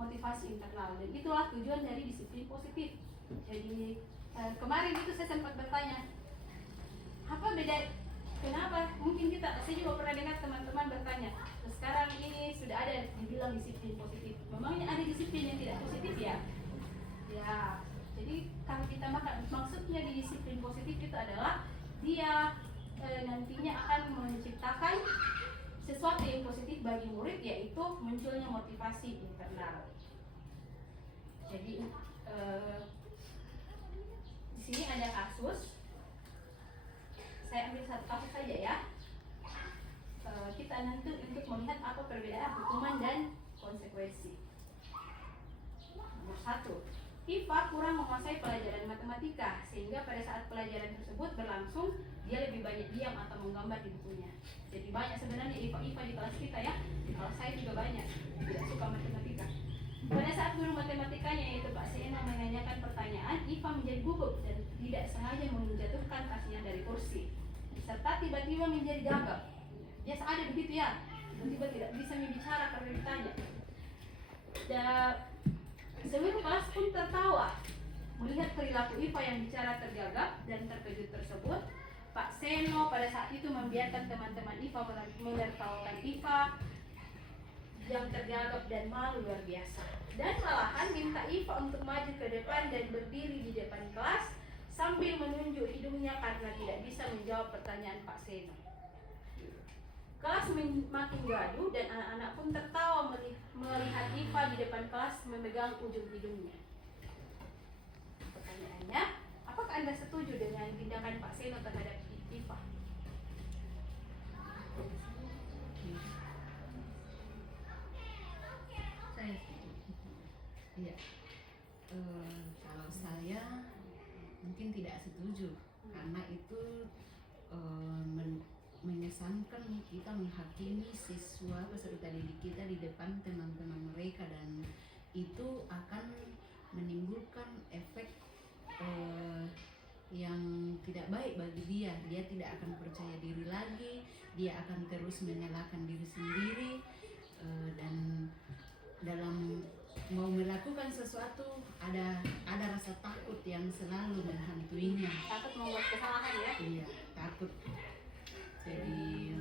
motivasi internal, dan itulah tujuan dari disiplin positif. Jadi kemarin itu saya sempat bertanya, apa beda, kenapa mungkin saya juga pernah dengar teman-teman bertanya, sekarang ini sudah ada dibilang disiplin positif, memangnya ada disiplin yang tidak positif ya? Ya, jadi kalau kita maksudnya di disiplin positif itu adalah dia nantinya akan menciptakan sesuatu yang positif bagi murid, yaitu munculnya motivasi internal. Jadi di sini ada kasus, saya ambil satu kasus saja ya. Kita nanti untuk melihat apa perbedaan hukuman dan konsekuensi. Nomor 1, IFA kurang menguasai pelajaran matematika, sehingga pada saat pelajaran tersebut berlangsung dia lebih banyak diam atau menggambar di bukunya. Jadi banyak sebenarnya IFA di kelas kita ya. Di kelas saya juga banyak tidak suka matematika. Pada saat guru matematikanya yaitu Pak Seno menanyakan pertanyaan, IFA menjadi gugup dan tidak sengaja menjatuhkan tasnya dari kursi, serta tiba-tiba menjadi gagap. Dia ada begitu ya, tiba-tiba tidak bisa bicara karena ditanya. Dan seluruh kelas pun tertawa melihat perilaku IFA yang bicara tergagap dan terkejut tersebut. Pak Seno pada saat itu membiarkan teman-teman IFA menertawakan IFA yang tergagap dan malu luar biasa, dan malahan minta IFA untuk maju ke depan dan berdiri di depan kelas sambil menunjuk hidungnya karena tidak bisa menjawab pertanyaan Pak Seno. Kelas makin gaduh dan anak-anak pun tertawa melihat IFA di depan kelas memegang ujung hidungnya. Pertanyaannya, apakah Anda setuju dengan tindakan Pak Seno terhadap IFA? Saya iya. Kalau saya mungkin tidak setuju, karena itu mengesankan kita menghakimi siswa peserta didik kita di depan teman-teman mereka, dan itu akan menimbulkan efek yang tidak baik bagi dia. Dia tidak akan percaya diri lagi, dia akan terus menyalahkan diri sendiri, dan dalam mau melakukan sesuatu ada rasa takut yang selalu menghantuinya. Takut membuat kesalahan ya. Iya, takut. Jadi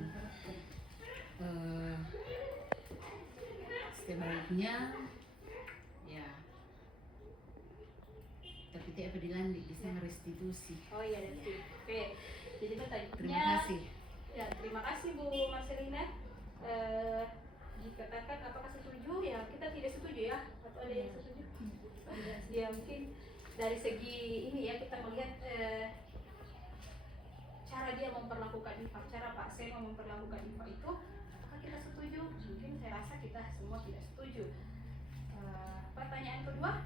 sebaiknya ya, tapi tiap dilanjut bisa restitusi. Oh iya, oke. Jadi pertanyaannya. Terima kasih. Ya, terima kasih Bu Marcelina. Dikatakan apakah setuju? Ya, kita tidak setuju ya. Atau ada yang setuju? Ya, mungkin dari segi ini ya, kita melihat cara dia memperlakukan IFA, cara Pak Seno memperlakukan IFA itu, apakah kita setuju? Mungkin saya rasa kita semua tidak setuju. Pertanyaan kedua,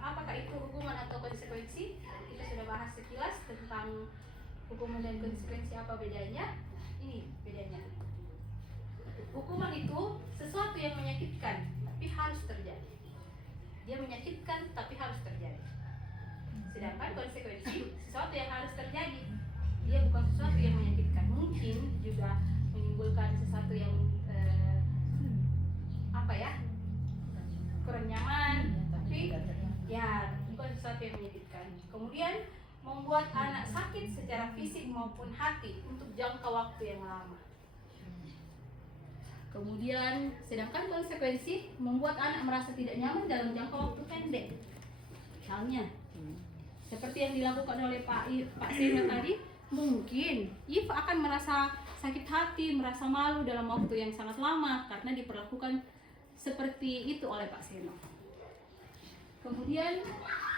apakah itu hukuman atau konsekuensi? Kita sudah bahas sekilas tentang hukuman dan konsekuensi, apa bedanya? Ini bedanya. Hukuman itu sesuatu yang menyakitkan, tapi harus terjadi. Dia menyakitkan, tapi harus terjadi. Sedangkan konsekuensi sesuatu yang harus terjadi. Dia bukan sesuatu yang menyakitkan. Mungkin juga menimbulkan sesuatu yang kurang nyaman, tapi ya bukan sesuatu yang menyakitkan. Kemudian membuat anak sakit secara fisik maupun hati untuk jangka waktu yang lama. Kemudian sedangkan konsekuensi membuat anak merasa tidak nyaman dalam jangka waktu pendek. Misalnya seperti yang dilakukan oleh Pak Seno tadi, mungkin Iva akan merasa sakit hati, merasa malu dalam waktu yang sangat lama karena diperlakukan seperti itu oleh Pak Seno. Kemudian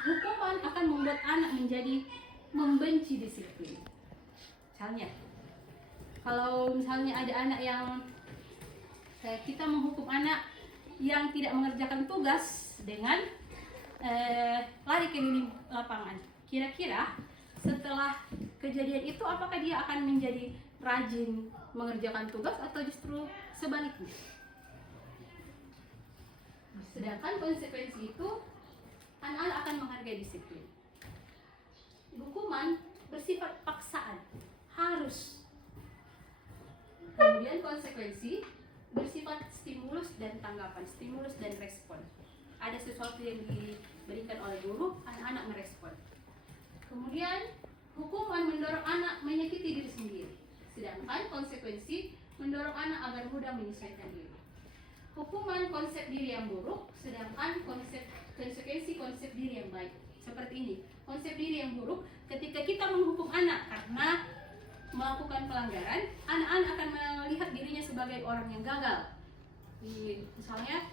hukuman akan membuat anak menjadi membenci disiplin. Misalnya, kalau misalnya ada anak yang kita menghukum anak yang tidak mengerjakan tugas dengan lari keliling lapangan. Kira-kira setelah kejadian itu apakah dia akan menjadi rajin mengerjakan tugas atau justru sebaliknya? Sedangkan konsekuensi itu anak-anak akan menghargai disiplin. Hukuman bersifat paksaan, harus. Kemudian konsekuensi bersifat stimulus dan tanggapan, stimulus dan respon. Ada sesuatu yang diberikan oleh guru, anak-anak merespon. Kemudian hukuman mendorong anak menyakiti diri sendiri, sedangkan konsekuensi mendorong anak agar mudah menyesuaikan diri. Hukuman konsep diri yang buruk, sedangkan konsekuensi konsep diri yang baik. Seperti ini, konsep diri yang buruk ketika kita menghukum anak karena melakukan pelanggaran, anak-anak akan melihat dirinya sebagai orang yang gagal. Misalnya,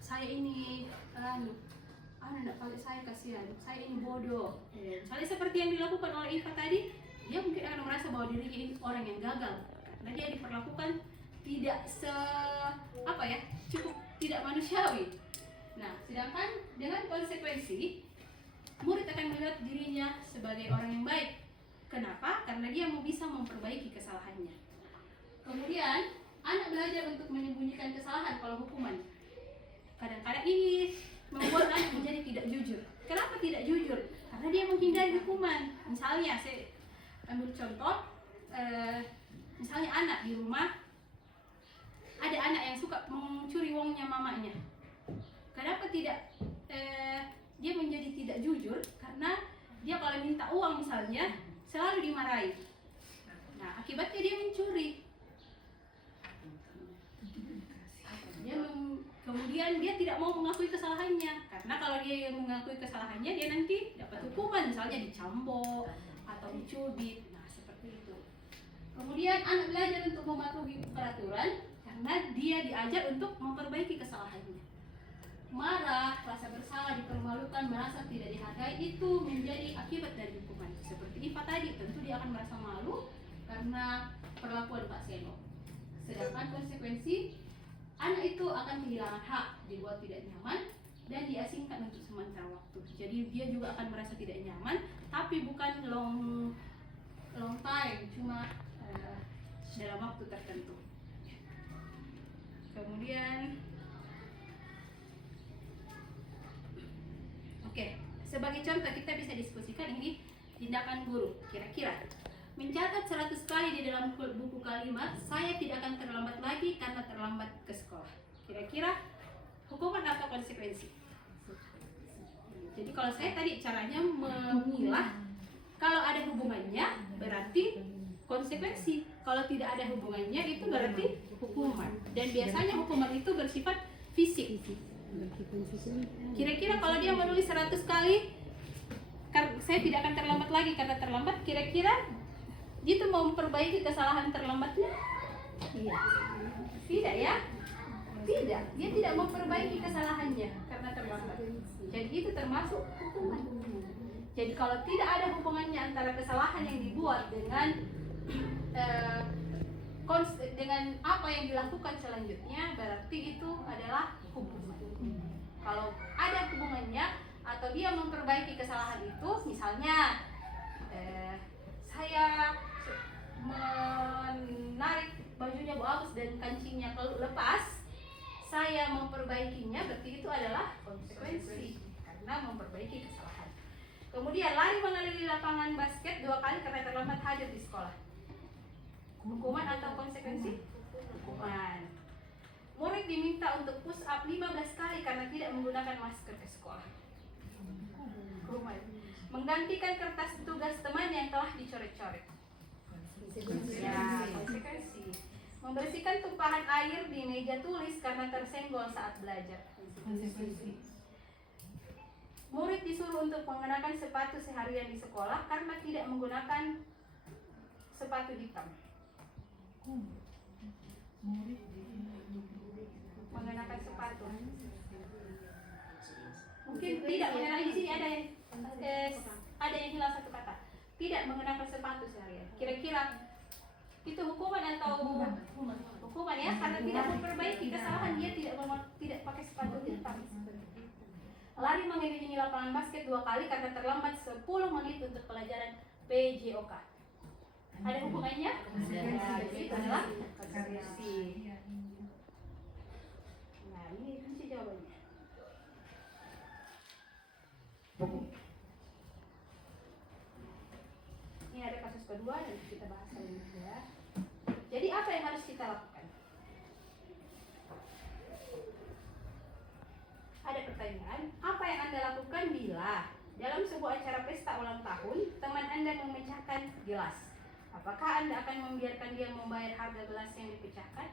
saya ini anak kalau saya kasihan, saya ini bodoh. Misalnya seperti yang dilakukan oleh Iva tadi, dia mungkin akan merasa bahwa dirinya ini orang yang gagal karena dia diperlakukan tidak cukup tidak manusiawi. Nah, sedangkan dengan konsekuensi, murid akan melihat dirinya sebagai orang yang baik. Kenapa? Karena dia mau bisa memperbaiki kesalahannya. Kemudian, anak belajar untuk menyembunyikan kesalahan kalau hukuman. Kadang-kadang ini membuat anak menjadi tidak jujur. Kenapa tidak jujur? Karena dia menghindari hukuman. Misalnya, saya ambil contoh, misalnya anak di rumah, ada anak yang suka mencuri uangnya mamanya. Kenapa tidak dia menjadi tidak jujur? Karena dia kalau minta uang misalnya selalu dimarahi. Nah, akibatnya dia mencuri. Kemudian dia tidak mau mengakui kesalahannya, karena kalau dia yang mengakui kesalahannya dia nanti dapat hukuman, misalnya dicambuk atau dicubit. Nah, seperti itu. Kemudian anak belajar untuk mematuhi peraturan karena dia diajar untuk memperbaiki kesalahannya. Marah, rasa bersalah, dipermalukan, merasa tidak dihargai, itu menjadi akibat dari hukuman. Seperti Iva tadi, tentu dia akan merasa malu karena perlakuan Pak Seno. Sedangkan konsekuensi, anak itu akan kehilangan hak, dibuat tidak nyaman, dan diasingkan untuk sementara waktu. Jadi dia juga akan merasa tidak nyaman, tapi bukan long time, cuma dalam waktu tertentu. Kemudian, sebagai contoh kita bisa diskusikan ini tindakan guru. Kira-kira mencatat 100 kali di dalam buku kalimat, saya tidak akan terlambat lagi karena terlambat ke sekolah. Kira-kira hukuman atau konsekuensi? Jadi kalau saya tadi caranya memilah, kalau ada hubungannya berarti konsekuensi, kalau tidak ada hubungannya itu berarti hukuman. Dan biasanya hukuman itu bersifat fisik. Kira-kira kalau dia menulis 100 kali, saya tidak akan terlambat lagi karena terlambat, kira-kira itu mau memperbaiki kesalahan terlambatnya? Iya. Tidak ya? Tidak, dia tidak memperbaiki kesalahannya karena terlambat. Jadi itu termasuk hukuman. Jadi kalau tidak ada hubungannya antara kesalahan yang dibuat dengan dengan apa yang dilakukan selanjutnya, berarti itu adalah hukuman. Kalau ada hubungannya atau dia memperbaiki kesalahan itu, misalnya saya menarik bajunya Bu Agus dan kancingnya lepas, saya memperbaikinya, berarti itu adalah konsekuensi karena memperbaiki kesalahan. Kemudian lari mengelilingi lapangan basket 2 kali karena terlambat hadir di sekolah. Hukuman atau konsekuensi? Hukuman. Murid diminta untuk push up 15 kali karena tidak menggunakan masker ke sekolah. Hukuman. Menggantikan kertas tugas teman yang telah dicoret-coret. Ya, konsekuensi. Membersihkan tumpahan air di meja tulis karena tersenggol saat belajar. Konsekuensi. Murid disuruh untuk mengenakan sepatu seharian di sekolah karena tidak menggunakan sepatu hitam. Mengenakan sepatu. Mungkin tidak mengenai, di sini ada yang hilang satu kata. Tidak mengenakan sepatu seharian. Kira-kira itu hukuman atau hukuman ya, karena tidak memperbaiki kesalahan, dia tidak pakai sepatu hitam. Lari mengelilingi lapangan basket 2 kali karena terlambat 10 menit untuk pelajaran PJOK. Ada hubungannya? Ya, jadi itu adalah konsekuensi. Nah, ini kunci jawabannya. Ini ada kasus kedua dan kita bahas kali ini ya. Jadi apa yang harus kita lakukan? Ada pertanyaan, apa yang Anda lakukan bila dalam sebuah acara pesta ulang tahun teman Anda memecahkan gelas? Apakah Anda akan membiarkan dia membayar harga gelas yang dipecahkan?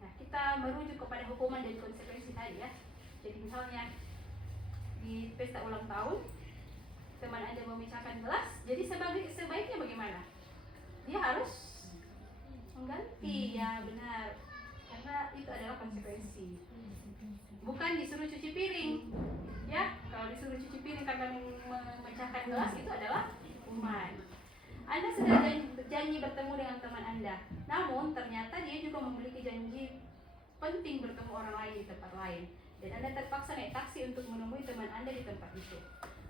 Nah, kita merujuk kepada hukuman dan konsekuensi tadi ya. Jadi misalnya di pesta ulang tahun teman Anda memecahkan gelas, jadi sebaiknya bagaimana? Dia harus mengganti, ya benar, karena itu adalah konsekuensi. Bukan disuruh cuci piring, ya. Kalau disuruh cuci piring karena memecahkan gelas itu adalah hukuman. Anda sudah janji bertemu dengan teman Anda, namun ternyata dia juga memiliki janji penting bertemu orang lain di tempat lain, dan Anda terpaksa naik taksi untuk menemui teman Anda di tempat itu.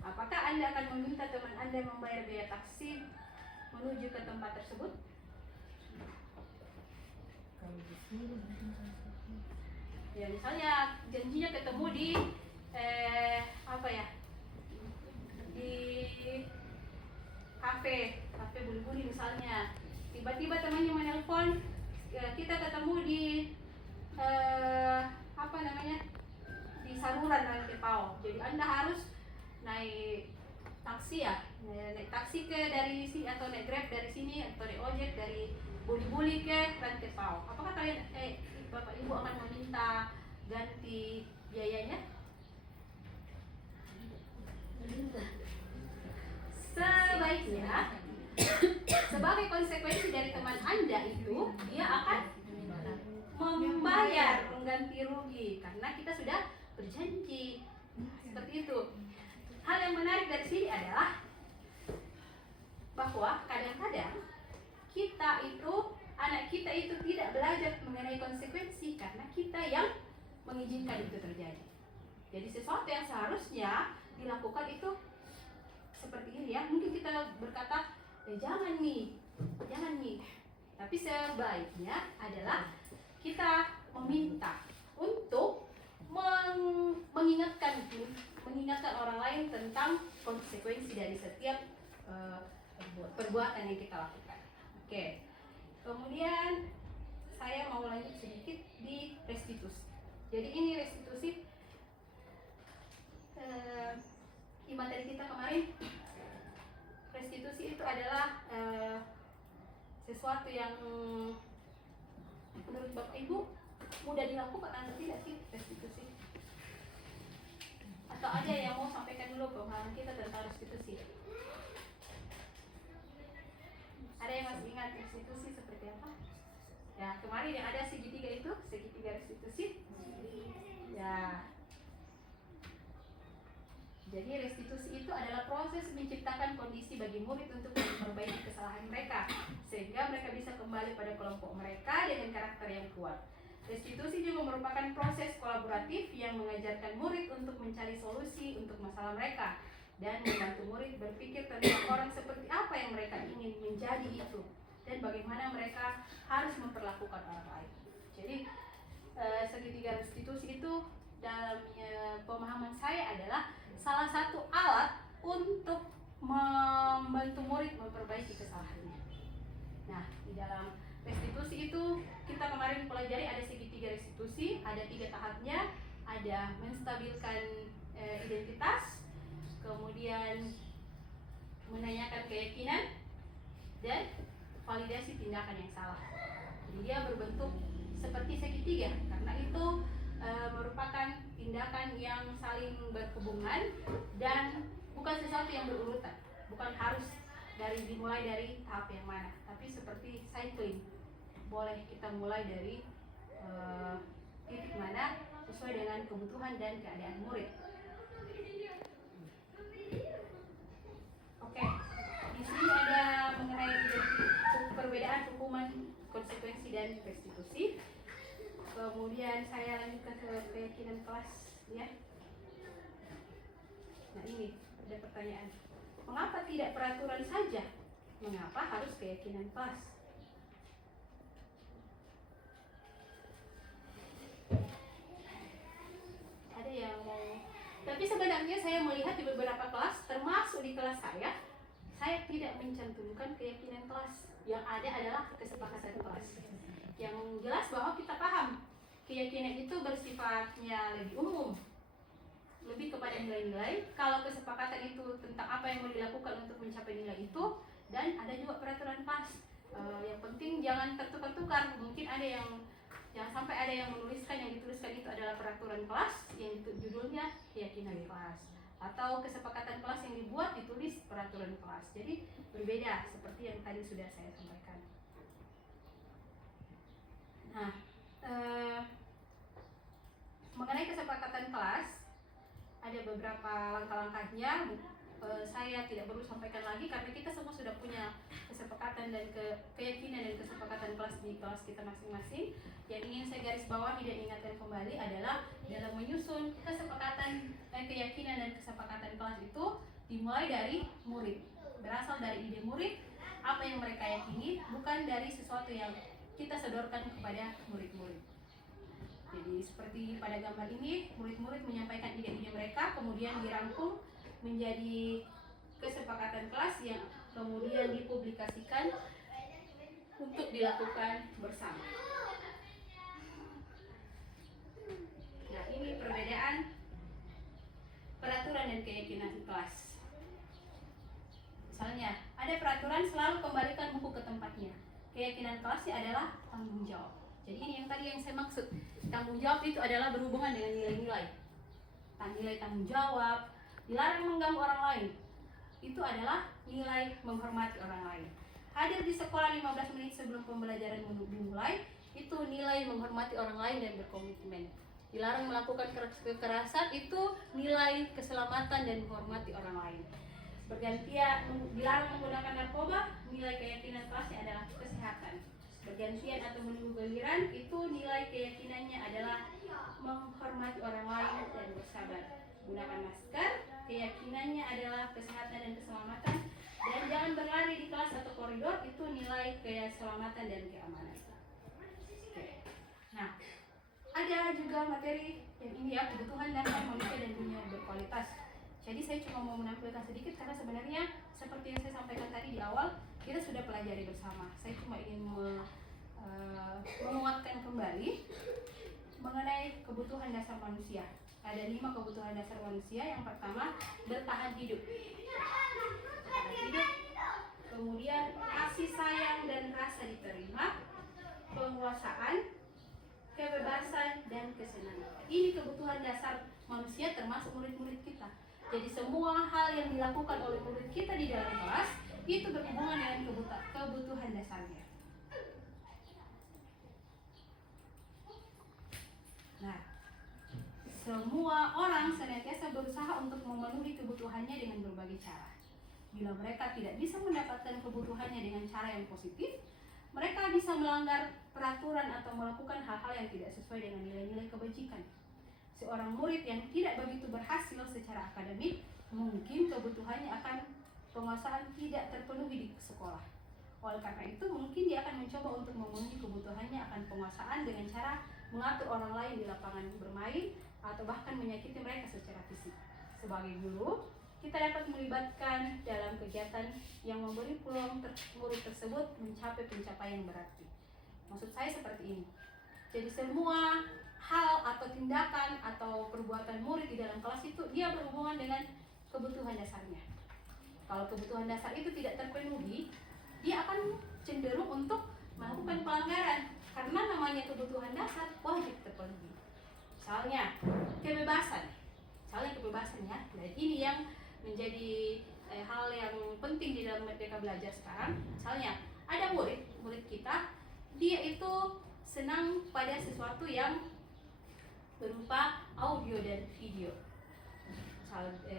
Apakah Anda akan meminta teman Anda membayar biaya taksi menuju ke tempat tersebut? Ya, misalnya janjinya ketemu di di kafe buli-buli misalnya. Tiba-tiba temannya menelpon, kita ketemu di di saluran Rantai Pao. Jadi Anda harus naik taksi ya, naik taksi dari sini atau naik Grab dari sini atau naik ojek dari buli-buli ke Rantai Pao. Apakah kalian Bapak Ibu akan meminta ganti biayanya? Sebaiknya sebagai konsekuensi dari teman Anda itu, dia akan membayar mengganti rugi karena kita sudah berjanji. Seperti itu. Hal yang menarik dari sini adalah bahwa kadang-kadang anak kita itu tidak belajar mengenai konsekuensi karena kita yang mengizinkan itu terjadi. Jadi sesuatu yang seharusnya dilakukan itu seperti ini ya. Mungkin kita berkata, jangan nih. Tapi sebaiknya adalah kita meminta untuk mengingatkan orang lain tentang konsekuensi dari setiap perbuatan yang kita lakukan. Oke. Kemudian saya mau lanjut sedikit di restitusi. Jadi ini restitusi di materi kita kemarin. Restitusi itu adalah sesuatu yang menurut Bapak Ibu mudah dilakukan atau tidak sih restitusi? Atau ada yang mau sampaikan dulu pemahaman kita tentang restitusi? Ada yang masih ingat restitusi seperti apa? Ya, kemarin yang ada segitiga itu, segitiga restitusi. Ya. Jadi restitusi itu adalah proses menciptakan kondisi bagi murid untuk memperbaiki kesalahan mereka, sehingga mereka bisa kembali pada kelompok mereka dengan karakter yang kuat. Restitusi juga merupakan proses kolaboratif yang mengajarkan murid untuk mencari solusi untuk masalah mereka dan membantu murid berpikir tentang orang seperti apa yang mereka ingin menjadi itu dan bagaimana mereka harus memperlakukan orang lain. Jadi segitiga restitusi itu dalam pemahaman saya adalah salah satu alat untuk membantu murid memperbaiki kesalahannya. Nah, di dalam restitusi itu kita kemarin pelajari ada segitiga restitusi, ada 3 tahapnya, ada menstabilkan identitas, kemudian menanyakan keyakinan, dan validasi tindakan yang salah. Jadi dia berbentuk seperti segitiga karena itu merupakan tindakan yang saling berhubungan dan bukan sesuatu yang berurutan, bukan harus dimulai dari tahap yang mana, tapi seperti cycling, boleh kita mulai dari titik mana sesuai dengan kebutuhan dan keadaan murid. Oke, di sini ada mengenai perbedaan hukuman, konsekuensi dan restitusi. Kemudian saya lanjutkan ke keyakinan kelas, ya. Nah ini ada pertanyaan. Mengapa tidak peraturan saja? Mengapa harus keyakinan kelas? Ada yang mau? Tapi sebenarnya saya melihat di beberapa kelas, termasuk di kelas saya tidak mencantumkan keyakinan kelas. Yang ada adalah kesepakatan kelas. Yang jelas bahwa kita paham keyakinan itu bersifatnya lebih umum, lebih kepada nilai-nilai. Kalau kesepakatan itu tentang apa yang mau dilakukan untuk mencapai nilai itu, dan ada juga peraturan kelas. Yang penting jangan tertukar-tukar. Mungkin ada yang jangan sampai ada yang menuliskan, yang dituliskan itu adalah peraturan kelas yang judulnya keyakinan kelas, atau kesepakatan kelas yang dibuat ditulis peraturan kelas. Jadi berbeda seperti yang tadi sudah saya sampaikan. Nah, mengenai kesepakatan kelas ada beberapa langkah-langkahnya. Saya tidak perlu sampaikan lagi karena kita semua sudah punya kesepakatan dan keyakinan dan kesepakatan kelas di kelas kita masing-masing. Yang ingin saya garis bawahi dan ingatkan kembali adalah dalam menyusun kesepakatan dan keyakinan dan kesepakatan kelas itu dimulai dari murid, berasal dari ide murid, apa yang mereka yakini, bukan dari sesuatu yang kita sodorkan kepada murid-murid. Jadi seperti pada gambar ini, murid-murid menyampaikan ide-ide mereka, kemudian dirangkum menjadi kesepakatan kelas yang kemudian dipublikasikan untuk dilakukan bersama. Nah, ini perbedaan peraturan dan keyakinan kelas. Misalnya, ada peraturan selalu kembalikan buku ke tempatnya. Keyakinan kelasnya adalah tanggung jawab. Jadi ini yang tadi yang saya maksud. Tanggung jawab itu adalah berhubungan dengan nilai-nilai. Nilai tanggung jawab, dilarang mengganggu orang lain. Itu adalah nilai menghormati orang lain. Hadir di sekolah 15 menit sebelum pembelajaran dimulai, itu nilai menghormati orang lain dan berkomitmen. Dilarang melakukan kekerasan, itu nilai keselamatan dan menghormati orang lain. Bergantian, dilarang menggunakan narkoba, nilai keyakinan kelasnya adalah kesehatan. Bergantian atau menunggu giliran, itu nilai keyakinannya adalah menghormati orang lain dan bersabar. Gunakan masker, keyakinannya adalah kesehatan dan keselamatan. Dan jangan berlari di kelas atau koridor, itu nilai keselamatan dan keamanan. Oke. Nah, ada juga materi yang ini ya, kebutuhan dasar manusia dan dunia berkualitas. Jadi saya cuma mau menampilkan sedikit karena sebenarnya seperti yang saya sampaikan tadi di awal, kita sudah pelajari bersama. Saya cuma ingin menguatkan kembali mengenai kebutuhan dasar manusia. Ada 5 kebutuhan dasar manusia. Yang pertama, bertahan hidup. Bertahan hidup. Kemudian kasih sayang dan rasa diterima, penguasaan, kebebasan, dan kesenangan. Ini kebutuhan dasar manusia termasuk murid-murid kita. Jadi semua hal yang dilakukan oleh murid kita di dalam kelas itu berhubungan dengan kebutuhan dasarnya. Nah, semua orang senantiasa berusaha untuk memenuhi kebutuhannya dengan berbagai cara. Bila mereka tidak bisa mendapatkan kebutuhannya dengan cara yang positif, mereka bisa melanggar peraturan atau melakukan hal-hal yang tidak sesuai dengan nilai-nilai kebajikan. Seorang murid yang tidak begitu berhasil secara akademik, mungkin kebutuhannya akan penguasaan tidak terpenuhi di sekolah. Oleh karena itu, mungkin dia akan mencoba untuk memenuhi kebutuhannya akan penguasaan dengan cara mengatur orang lain di lapangan bermain atau bahkan menyakiti mereka secara fisik. Sebagai guru, kita dapat melibatkan dalam kegiatan yang memberi peluang murid tersebut mencapai pencapaian berarti. Maksud saya seperti ini. Jadi semua hal atau tindakan atau perbuatan murid di dalam kelas itu dia berhubungan dengan kebutuhan dasarnya. Kalau kebutuhan dasar itu tidak terpenuhi, dia akan cenderung untuk melakukan pelanggaran karena namanya kebutuhan dasar wajib terpenuhi. Misalnya kebebasan, ya. Dan ini yang menjadi hal yang penting di dalam Merdeka Belajar sekarang. Misalnya ada murid kita, dia itu senang pada sesuatu yang berupa audio dan video,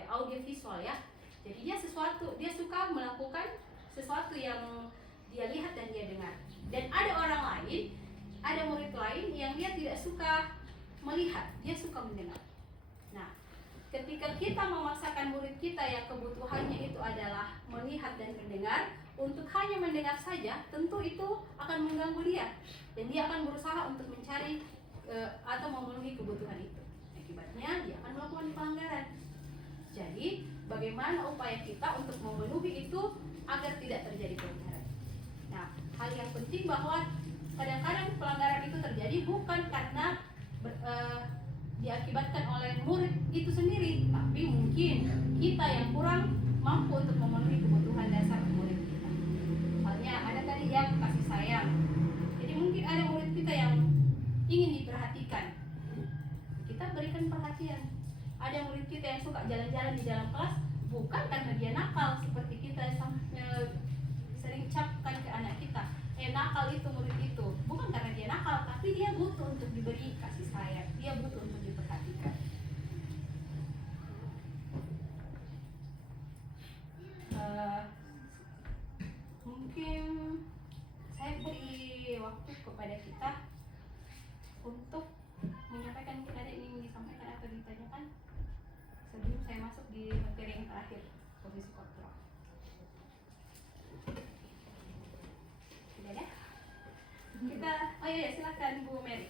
audio visual ya. Jadi dia suka melakukan sesuatu yang dia lihat dan dia dengar. Dan ada orang lain, ada murid lain yang dia tidak suka melihat, dia suka mendengar. Nah, ketika kita memaksakan murid kita yang kebutuhannya itu adalah melihat dan mendengar, untuk hanya mendengar saja, tentu itu akan mengganggu dia. Dan dia akan berusaha untuk mencari atau memenuhi kebutuhan itu. Akibatnya dia akan melakukan pelanggaran. Jadi bagaimana upaya kita untuk memenuhi itu agar tidak terjadi pelanggaran? Nah, hal yang penting bahwa kadang-kadang pelanggaran itu terjadi bukan karena diakibatkan oleh murid itu sendiri, tapi mungkin kita yang kurang mampu untuk memenuhi kebutuhan dasar murid kita. Halnya ada tadi yang kasih sayang. Jadi mungkin ada murid kita yang ingin diperhatikan, kita berikan perhatian. Ada murid kita yang suka jalan-jalan di dalam kelas, bukan karena dia nakal seperti kita sering ucapkan ke anak kita, nakal itu murid itu, bukan karena dia nakal, tapi dia butuh untuk diberi kasih sayang, dia butuh untuk diperhatikan. Mungkin saya beri waktu kepada kita untuk menyampaikan, mungkin ada yang ingin disampaikan atau ditanyakan sebelum saya masuk di materi yang terakhir, posisi kontrol. Tidak ya? Kita, oh iya silakan Bu Mary.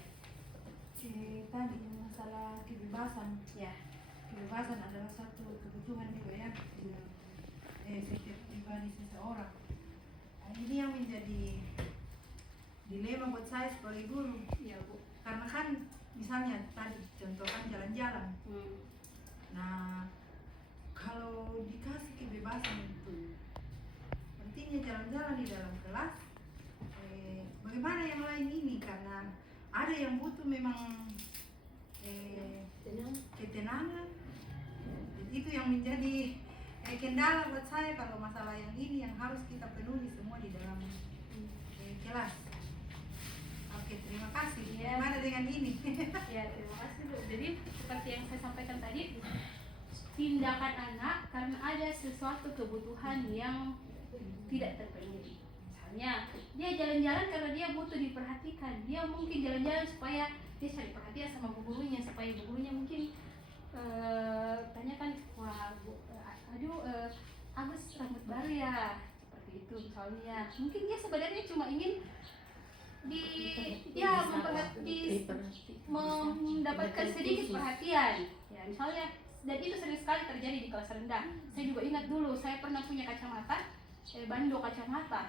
Tadi masalah kebebasan. Ya. Kebebasan adalah satu kebutuhan juga ya dalam setiap pribadi seseorang. Nah, ini yang menjadi dilema buat saya sebagai guru. Ya Bu. Karena kan misalnya tadi contohkan jalan-jalan. Nah, kalau dikasih kebebasan itu, artinya jalan-jalan di dalam kelas, bagaimana yang lain ini? Karena ada yang butuh memang ketenangan. Itu yang menjadi kendala buat saya kalau masalah yang ini yang harus kita penuhi semua di dalam kelas. Oke, terima kasih. Ya. Bagaimana dengan ini? Ya, terima kasih Bu. Jadi seperti yang saya sampaikan tadi, tindakan anak karena ada sesuatu kebutuhan yang tidak terpenuhi. Misalnya dia jalan-jalan karena dia butuh diperhatikan. Dia mungkin jalan-jalan supaya dia cari perhatian sama bu gurunya, supaya bu gurunya mungkin tanyakan, wah Bu, Agus rambut baru baru ya, seperti itu misalnya. Mungkin dia sebenarnya cuma ingin mendapatkan sedikit perhatian ya, misalnya. Dan itu sering sekali terjadi di kelas rendah. Saya juga ingat dulu saya pernah punya kacamata, bando kacamata.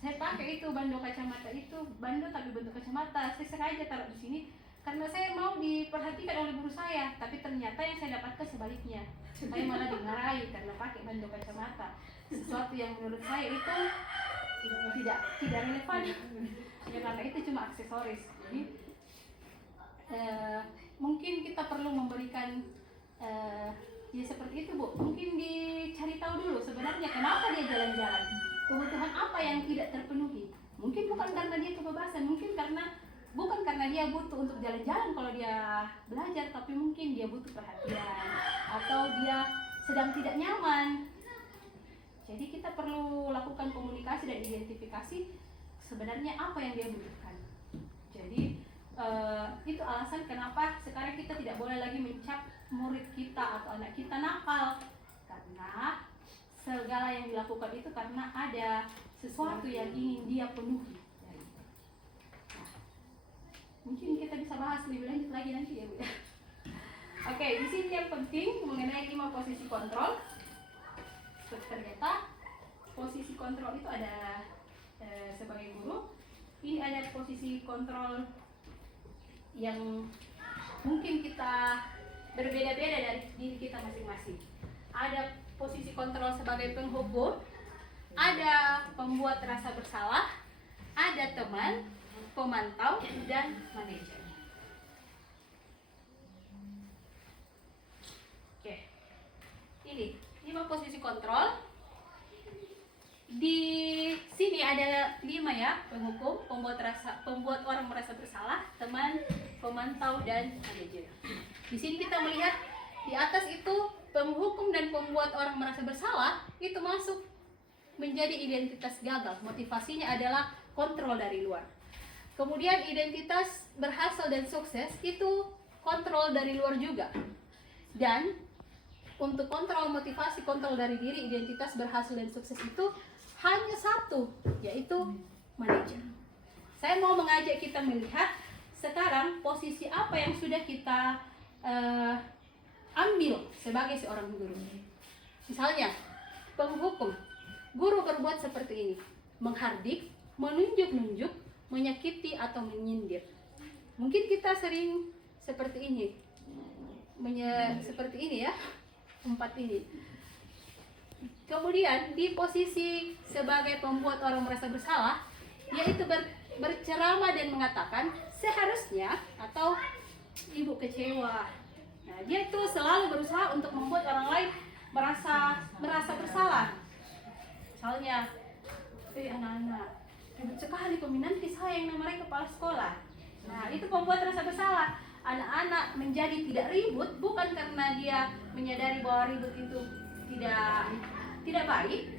Saya pakai itu bando kacamata itu, bando tapi bentuk kacamata. Saya sengaja taruh di sini karena saya mau diperhatikan oleh guru saya, tapi ternyata yang saya dapatkan sebaliknya. Saya malah dimarahi karena pakai bando kacamata. Sesuatu yang menurut saya itu tidak relevan. Ya karena itu cuma aksesoris. Jadi mungkin kita perlu memberikan ya seperti itu Bu. Mungkin dicari tahu dulu sebenarnya kenapa dia jalan-jalan. Kebutuhan apa yang tidak terpenuhi. Mungkin bukan karena dia kebebasan, mungkin bukan karena dia butuh untuk jalan-jalan kalau dia belajar, tapi mungkin dia butuh perhatian atau dia sedang tidak nyaman. Jadi kita perlu lakukan komunikasi dan identifikasi sebenarnya apa yang dia butuhkan. Jadi itu alasan kenapa sekarang kita tidak boleh lagi mencap murid kita atau anak kita nakal, karena segala yang dilakukan itu karena ada sesuatu yang ingin dia penuhi. Nah, mungkin kita bisa bahas lebih lanjut lagi nanti ya Bu ya. Oke, di sini yang penting mengenai 5 posisi kontrol. Ternyata posisi kontrol itu ada sebagai guru. Ini ada posisi kontrol yang mungkin kita berbeda-beda dari diri kita masing-masing. Ada posisi kontrol sebagai penghukum, ada pembuat rasa bersalah, ada teman, pemantau, dan manajer. Oke, ini 5 posisi kontrol. Di sini ada 5 ya, penghukum, pembuat orang merasa bersalah, teman, pemantau, dan manajer. Di sini kita melihat di atas itu penghukum dan pembuat orang merasa bersalah itu masuk menjadi identitas gagal. Motivasinya adalah kontrol dari luar. Kemudian identitas berhasil dan sukses itu kontrol dari luar juga. Dan untuk kontrol motivasi, kontrol dari diri, identitas berhasil dan sukses itu hanya satu, yaitu manajer. Saya mau mengajak kita melihat sekarang posisi apa yang sudah kita ambil sebagai seorang guru. Misalnya, penghukum. Guru berbuat seperti ini, menghardik, menunjuk-nunjuk, menyakiti atau menyindir. Mungkin kita sering seperti ini, seperti ini ya, 4 ini. Kemudian di posisi sebagai pembuat orang merasa bersalah, yaitu berceramah dan mengatakan seharusnya atau ibu kecewa. Nah, dia tuh selalu berusaha untuk membuat orang lain merasa bersalah. Misalnya, anak-anak, ribut sekali peminanti saya yang namanya kepala sekolah. Nah, itu membuat rasa bersalah. Anak-anak menjadi tidak ribut bukan karena dia menyadari bahwa ribut itu tidak baik,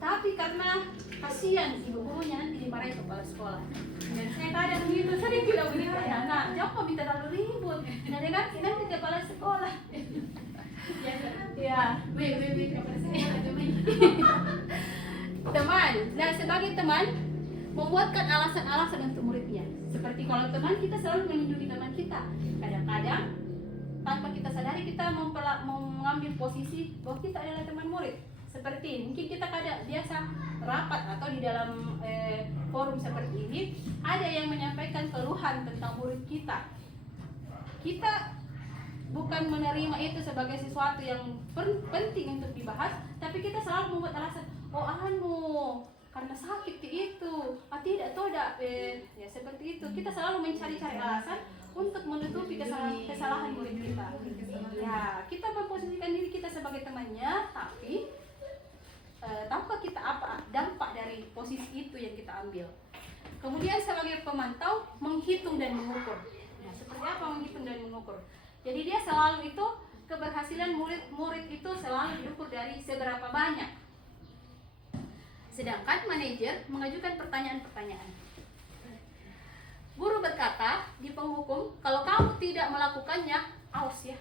tapi karena kasihan ibu gurunya nanti dimarahi kepala sekolah. Dan saya kadang begitu, sering bilang begitu, anak jangan minta terlalu ribut, nanti kepala sekolah. Ya, kepala sekolah teman. Nah, sebagai teman membuatkan alasan-alasan untuk muridnya. Seperti kalau teman, kita selalu melindungi teman kita. Kadang-kadang tanpa kita sadari kita mengambil posisi bahwa kita adalah teman murid. Seperti mungkin kita kadang biasa rapat atau di dalam forum seperti ini ada yang menyampaikan keluhan tentang murid kita. Kita bukan menerima itu sebagai sesuatu yang penting untuk dibahas, tapi kita selalu membuat alasan, karena sakit itu, tidak, ya seperti itu. Kita selalu mencari-cari alasan untuk menutupi kesalahan murid kita. Ya, kita memposisikan diri kita sebagai temannya, tapi tanpa kita dampak dari posisi itu yang kita ambil. Kemudian sebagai pemantau, menghitung dan mengukur. Nah, seperti apa menghitung dan mengukur? Jadi dia selalu itu keberhasilan murid itu selalu diukur dari seberapa banyak. Sedangkan manajer mengajukan pertanyaan-pertanyaan. Guru berkata di penghukum, kalau kamu tidak melakukannya, awas ya.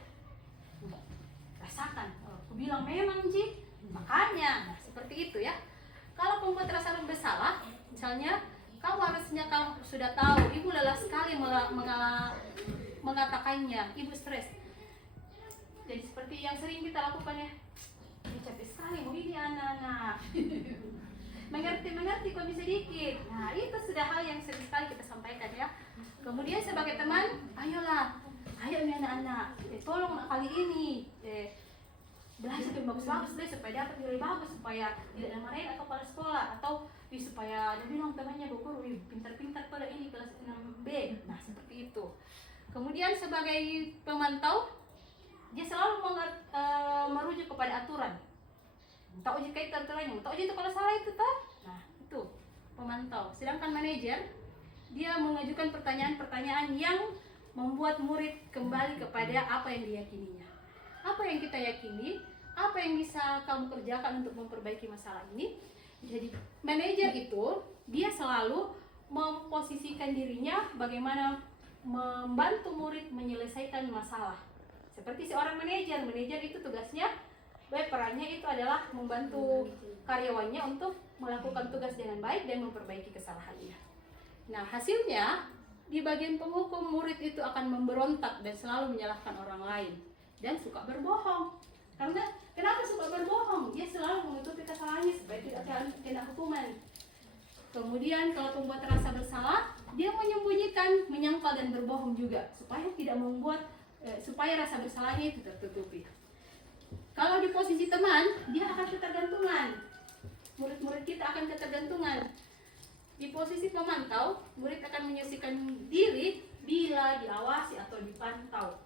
Rasakan. Aku bilang memang Ji, Makanya, nah, seperti itu ya. Kalau pembuat rasa bersalah, misalnya kamu sudah tahu ibu lelah sekali mengatakannya, ibu stres. Jadi seperti yang sering kita lakukan ya, ini capek sekali mau ini anak-anak. mengerti kok bisa dikit. Nah itu sudah hal yang sering sekali kita sampaikan ya. Kemudian sebagai teman, ayo ini anak-anak, tolong kali ini belajar yang bagus-bagus deh supaya dapat nilai bagus, supaya tidak dimarahin atau kepala sekolah, atau supaya dia bilang temannya Bu Guru pintar-pintar pada ini kelas 6B. Nah seperti itu. Kemudian sebagai pemantau, dia selalu merujuk kepada aturan. Tak uji kait aturannya, tak uji itu kalau salah itu tak. Nah itu pemantau. Sedangkan manajer, dia mengajukan pertanyaan-pertanyaan yang membuat murid kembali kepada apa yang diyakininya. Apa yang kita yakini, apa yang bisa kamu kerjakan untuk memperbaiki masalah ini. Jadi manajer itu dia selalu memposisikan dirinya bagaimana membantu murid menyelesaikan masalah. Seperti seorang manajer itu tugasnya, perannya itu adalah membantu karyawannya untuk melakukan tugas dengan baik dan memperbaiki kesalahannya. Nah hasilnya di bagian penghukum, murid itu akan memberontak dan selalu menyalahkan orang lain dan suka berbohong. Karena kenapa suka berbohong? Dia selalu menutupi kesalahannya supaya tidak kena hukuman. Kemudian kalau pembuat rasa bersalah, dia menyembunyikan, menyangkal dan berbohong juga supaya tidak membuat supaya rasa bersalahnya itu tertutupi. Kalau di posisi teman, dia akan ketergantungan. Murid-murid kita akan ketergantungan. Di posisi pemantau, murid akan menyisihkan diri bila diawasi atau dipantau.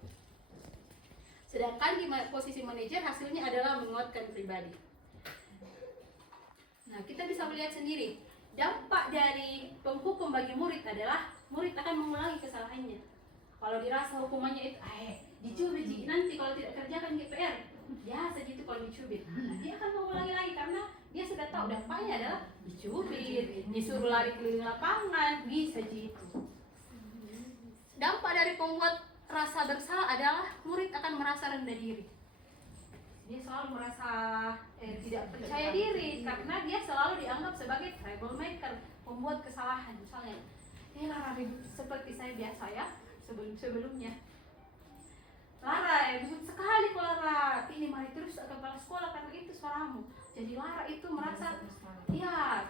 Sedangkan di posisi manajer hasilnya adalah menguatkan pribadi. Nah, kita bisa melihat sendiri dampak dari penghukum bagi murid adalah murid akan mengulangi kesalahannya. Kalau dirasa hukumannya itu, dicubit, nanti kalau tidak kerjakan GPR, biasa gitu kalau dicubit. Nah, dia akan mengulangi lagi karena dia sudah tahu dampaknya adalah dicubit, disuruh lari keliling lapangan, bisa gitu. Dampak dari pembuat rasa bersalah adalah murid akan merasa rendah diri. Dia selalu merasa tidak percaya diri karena dia selalu dianggap sebagai troublemaker, pembuat kesalahan. Misalnya, Lara ribut seperti saya biasa ya sebelumnya. Lara ribut sekali kok Lara. Ini mari terus ke kepala sekolah karena itu suaramu. Jadi Lara itu merasa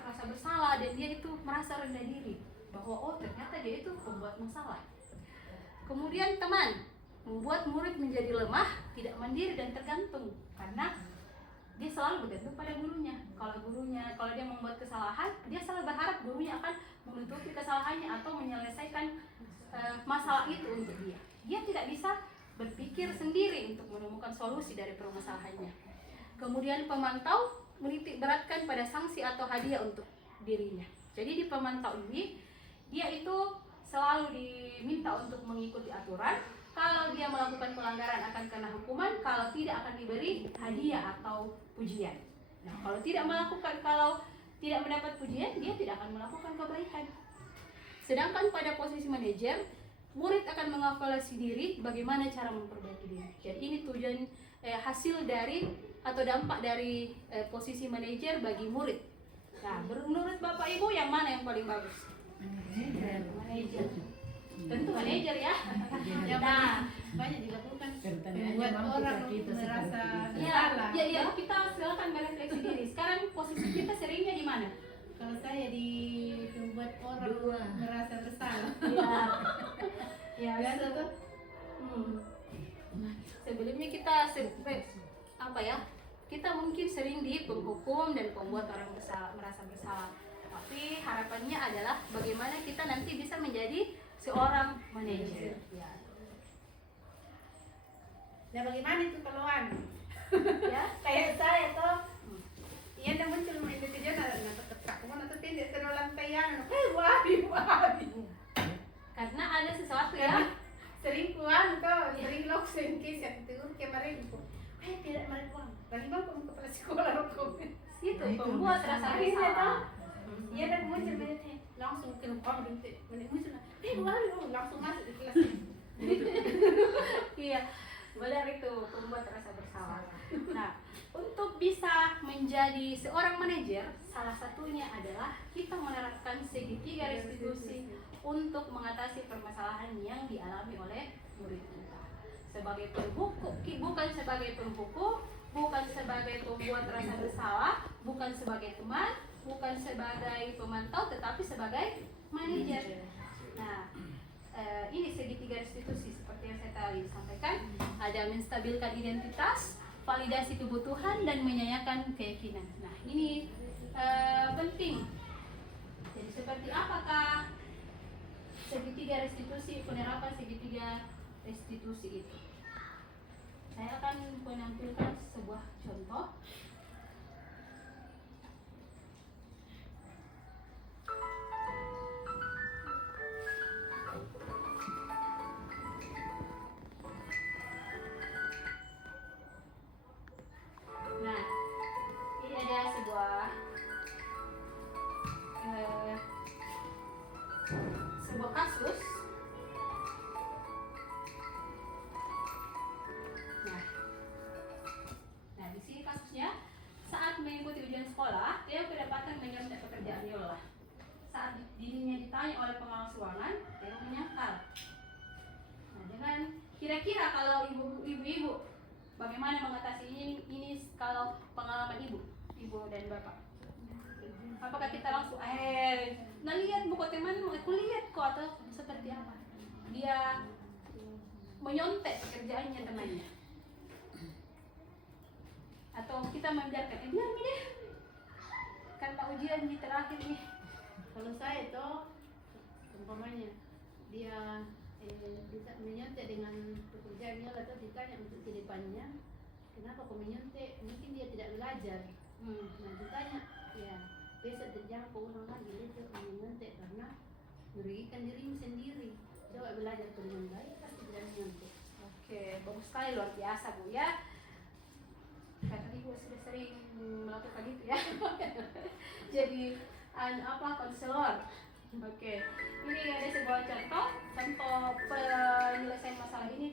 rasa bersalah dan dia itu merasa rendah diri bahwa ternyata dia itu pembuat masalah. Kemudian teman membuat murid menjadi lemah, tidak mandiri dan tergantung karena dia selalu bergantung pada gurunya. Kalau dia membuat kesalahan, dia selalu berharap gurunya akan menutupi kesalahannya atau menyelesaikan masalah itu untuk dia. Dia tidak bisa berpikir sendiri untuk menemukan solusi dari permasalahannya. Kemudian pemantau menitik beratkan pada sanksi atau hadiah untuk dirinya. Jadi di pemantau ini dia itu selalu diminta untuk mengikuti aturan. Kalau dia melakukan pelanggaran akan kena hukuman, kalau tidak akan diberi hadiah atau pujian. Nah, kalau tidak mendapat pujian, dia tidak akan melakukan kebaikan. Sedangkan pada posisi manajer, murid akan mengevaluasi diri bagaimana cara memperbaiki diri. Jadi ini tujuan hasil dari atau dampak dari posisi manajer bagi murid. Nah, menurut Bapak Ibu yang mana yang paling bagus? Manajer. Tentu manajer ya. Nah, banyak dilakukan membuat orang merasa bersalah. Ya, kita silakan merefleksi diri. Sekarang posisi kita seringnya di mana? Kalau saya di membuat orang merasa bersalah. Ya, biasa tuh. Sebelumnya kita kita mungkin sering di penghukum dan pembuat orang merasa bersalah. Tapi harapannya adalah bagaimana kita nanti bisa menjadi seorang manajer. Ya. Nah, bagaimana itu keluhan? Ya, Kayak saya tuh. Iya, ada muncul itu dia nak ketak atau tidak terlalu lantaian. Wabi. karena ada sesuatu ya. Sering kuan tuh, sering lock sengkis yang turun kemarin. Tidak melakukan. Bagi bang kepala sekolah rokok. Itu pembuat rasa bersalah. Iya, dan muncul menit langsung ke ruang bintik. Menit muncul. Langsung masuk di kelas. Iya, benar itu pembuat rasa bersalah. Nah, untuk bisa menjadi seorang manajer, salah satunya adalah kita menerapkan segitiga restitusi untuk mengatasi permasalahan yang dialami oleh murid kita. Sebagai pembuku, bukan sebagai pembuku, bukan sebagai pembuat rasa bersalah, bukan sebagai teman, bukan sebagai pemantau, tetapi sebagai manajer. Nah, ini segitiga restitusi seperti yang saya tadi sampaikan, ada menstabilkan identitas, validasi kebutuhan, dan menyayangkan keyakinan. Nah, ini penting. Jadi seperti apakah segitiga restitusi, penerapan segitiga restitusi itu? Saya akan menampilkan sebuah contoh. Nah, ini ada sebuah kasus. Nah, di sini kasusnya saat mengikuti ujian sekolah, Theo kedapatan menyontek pekerjaan Yola. Saat dirinya ditanya oleh pengawas ruangan, Theo menyangkal. Nah, dengan kira-kira kalau ibu-ibu bagaimana mengatasi ini kalau pengalaman ibu dan bapak? Apakah kita langsung nah lihat buku teman, aku lihat kok, atau seperti apa? Dia menyontek pekerjaannya temannya, atau kita membiarkan biar deh karena ujian di terakhir nih. Kalau saya itu umpamanya dia bisa menyontek dengan pekerjaannya, atau ditanya untuk ke depannya, kenapa kau menyontek? Mungkin dia tidak belajar. Nah ditanya, ya besok terjangkau orang lagi itu menyontek karena merugikan dirimu sendiri. Coba belajar dengan baik, pasti tidak menyontek. Oke, bagus sekali, luar biasa Bu ya. Karena ibu sudah sering melakukan itu ya. Jadi konselor. Oke, ini ada sebuah contoh penyelesaian masalah ini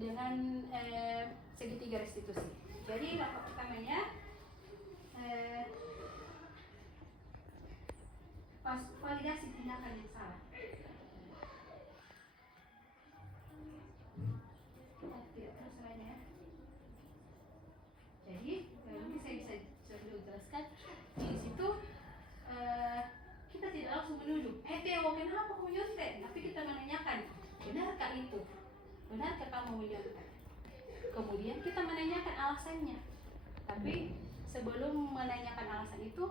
dengan segitiga restitusi. Jadi langkah pertamanya validasi tindakan yang salah. Oke, terus lainnya. Jadi ini saya bisa jelaskan di situ. Kita tidak langsung menuduh, Theo kenapa kamu menyontek? Tapi kita menanyakan, benarkah itu? Benarkah kamu menyontek? Kemudian kita menanyakan alasannya. Tapi sebelum menanyakan alasan itu,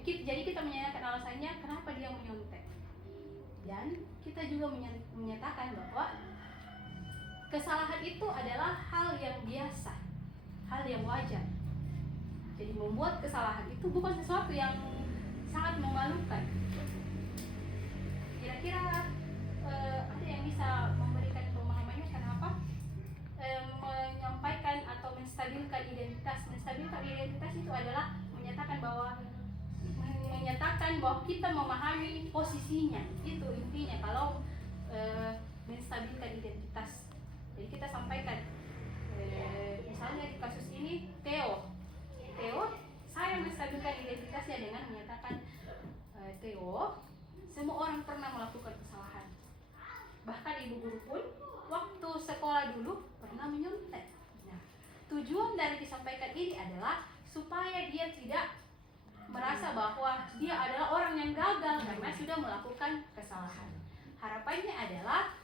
jadi kita menanyakan alasannya kenapa dia menyontek. Dan kita juga menyatakan bahwa kesalahan itu adalah hal yang biasa, hal yang wajar. Jadi membuat kesalahan itu bukan sesuatu yang sangat memalukan. Kira-kira ada yang bisa memberikan pemahamannya kenapa menyampaikan atau menstabilkan identitas? Menstabilkan identitas itu adalah menyatakan bahwa kita memahami posisinya. Itu intinya kalau menstabilkan identitas. Jadi kita sampaikan, misalnya di kasus ini Theo, saya menstabilkan identitasnya dengan menyatakan, Theo, semua orang pernah melakukan kesalahan. Bahkan ibu guru pun waktu sekolah dulu pernah menyontek. Nah, tujuan dari disampaikan ini adalah supaya dia tidak merasa bahwa dia adalah orang yang gagal karena sudah melakukan kesalahan. Harapannya adalah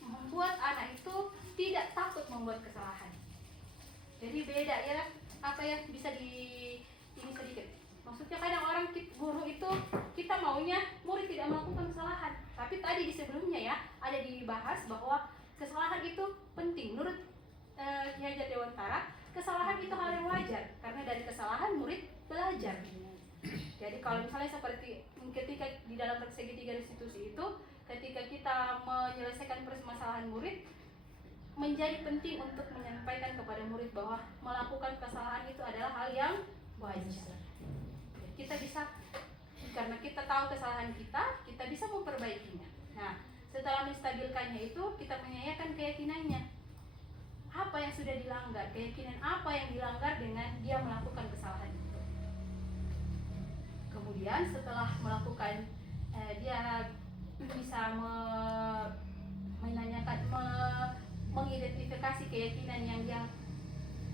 membuat anak itu tidak takut membuat kesalahan. Jadi beda ya, apa yang bisa ini sedikit. Maksudnya kadang orang guru itu kita maunya murid tidak melakukan kesalahan. Tapi tadi di sebelumnya ya ada dibahas bahwa kesalahan itu penting. Menurut Ki Hajar Dewantara, kesalahan itu hal yang wajar karena dari kesalahan murid belajar. Jadi kalau misalnya seperti ketika di dalam segitiga restitusi itu, ketika kita menyelesaikan permasalahan murid, menjadi penting untuk menyampaikan kepada murid bahwa melakukan kesalahan itu adalah hal yang wajar. Kita bisa, karena kita tahu kesalahan kita bisa memperbaikinya. Nah, setelah menstabilkannya itu, kita menyayangkan keyakinannya. apa yang sudah dilanggar, keyakinan apa yang dilanggar dengan dia melakukan kesalahan itu. Kemudian setelah melakukan dia bisa menanyakan, mengidentifikasi keyakinan yang dia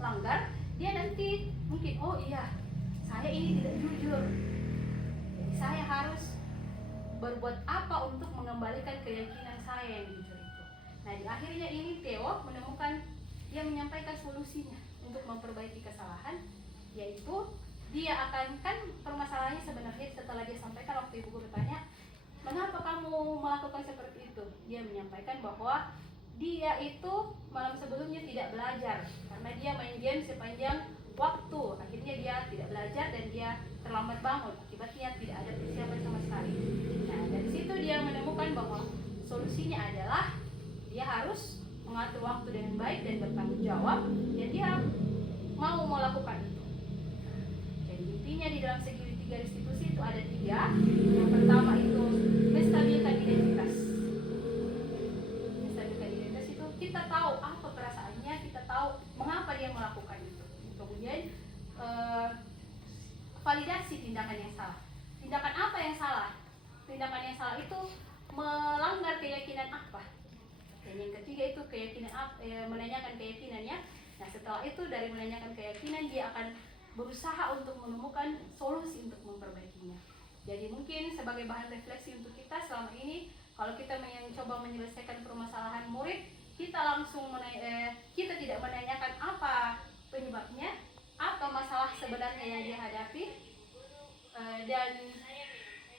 langgar, dia nanti mungkin, oh iya, saya ini tidak jujur, jadi saya harus berbuat apa untuk mengembalikan keyakinan saya yang jujur itu. Nah, di akhirnya ini Theo menemukan, dia menyampaikan solusinya untuk memperbaiki kesalahan, yaitu dia akan, kan permasalahannya sebenarnya setelah dia sampaikan waktu ibu guru tanya, mengapa kamu melakukan seperti itu? Dia menyampaikan bahwa dia itu malam sebelumnya tidak belajar karena dia main game sepanjang waktu. Akhirnya dia tidak belajar dan dia terlambat bangun. Akibatnya tidak ada persiapan sama sekali. Nah, dari situ dia menemukan bahwa solusinya adalah dia harus mengatur waktu dengan baik dan bertanggung jawab, dan dia mau melakukan itu. Jadi intinya di dalam segitiga restitusi itu ada 3. Yang pertama itu menstabilkan identitas. Menstabilkan identitas itu kita tahu apa perasaannya, kita tahu mengapa dia melakukan itu. Kemudian validasi tindakan yang salah. Tindakan apa yang salah? Tindakan yang salah itu melanggar keyakinan apa? Dan yang ketiga itu keyakinan menanyakan keyakinannya. Nah, setelah itu dari menanyakan keyakinan dia akan berusaha untuk menemukan solusi untuk memperbaikinya. Jadi mungkin sebagai bahan refleksi untuk kita selama ini, kalau kita mencoba menyelesaikan permasalahan murid, kita langsung kita tidak menanyakan apa penyebabnya, apa masalah sebenarnya yang dia hadapi, dan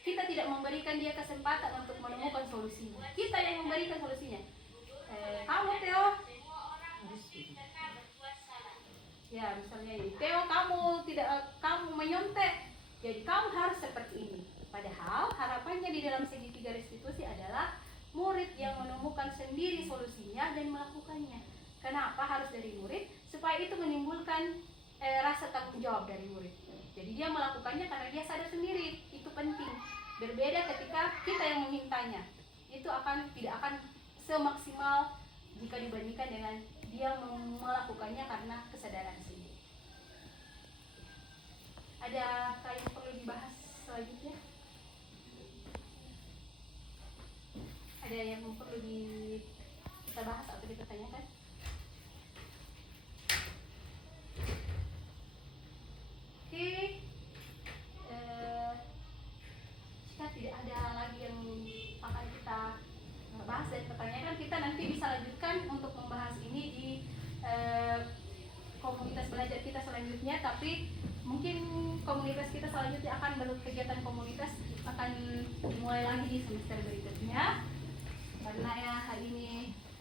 kita tidak memberikan dia kesempatan untuk menemukan solusinya. Kita yang memberikan solusinya. Kamu Theo, ya misalnya ini, Theo kamu menyontek, jadi kamu harus seperti ini. Padahal harapannya di dalam segitiga restitusi adalah murid yang menemukan sendiri solusinya dan melakukannya. Kenapa harus dari murid? Supaya itu menimbulkan rasa tanggung jawab dari murid. Jadi dia melakukannya karena dia sadar sendiri, itu penting. Berbeda ketika kita yang memintanya, itu tidak akan semaksimal jika dibandingkan dengan dia melakukannya karena kesadaran sendiri. Adakah yang perlu dibahas selanjutnya? Ada yang perlu kita bahas atau dipertanyakan? Oke, jika tidak ada lagi yang akan kita bahas dan pertanyakan, kita nanti bisa lanjutkan untuk membahas ini di komunitas belajar kita selanjutnya. Tapi mungkin komunitas kita selanjutnya akan berkegiatan komunitas akan dimulai lagi di semester berikutnya, karena ya hari ini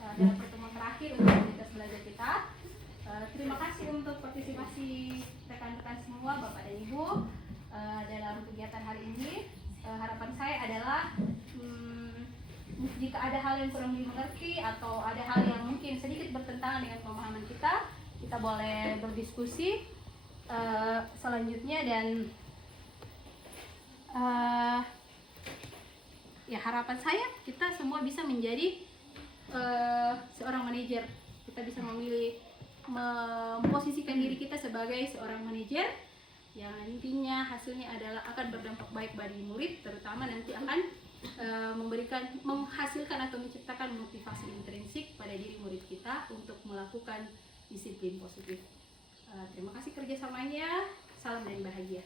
adalah pertemuan terakhir untuk komunitas belajar kita. Terima kasih untuk partisipasi rekan-rekan semua, Bapak dan Ibu, dalam kegiatan hari ini. Harapan saya adalah jika ada hal yang kurang dimengerti atau ada hal yang mungkin sedikit bertentangan dengan pemahaman kita boleh berdiskusi selanjutnya. Dan ya harapan saya kita semua bisa menjadi seorang manajer. Kita bisa memilih memposisikan diri kita sebagai seorang manajer yang nantinya hasilnya adalah akan berdampak baik bagi murid, terutama nanti akan menghasilkan atau menciptakan motivasi intrinsik pada diri murid kita untuk melakukan disiplin positif. Terima kasih kerjasamanya, salam dan bahagia.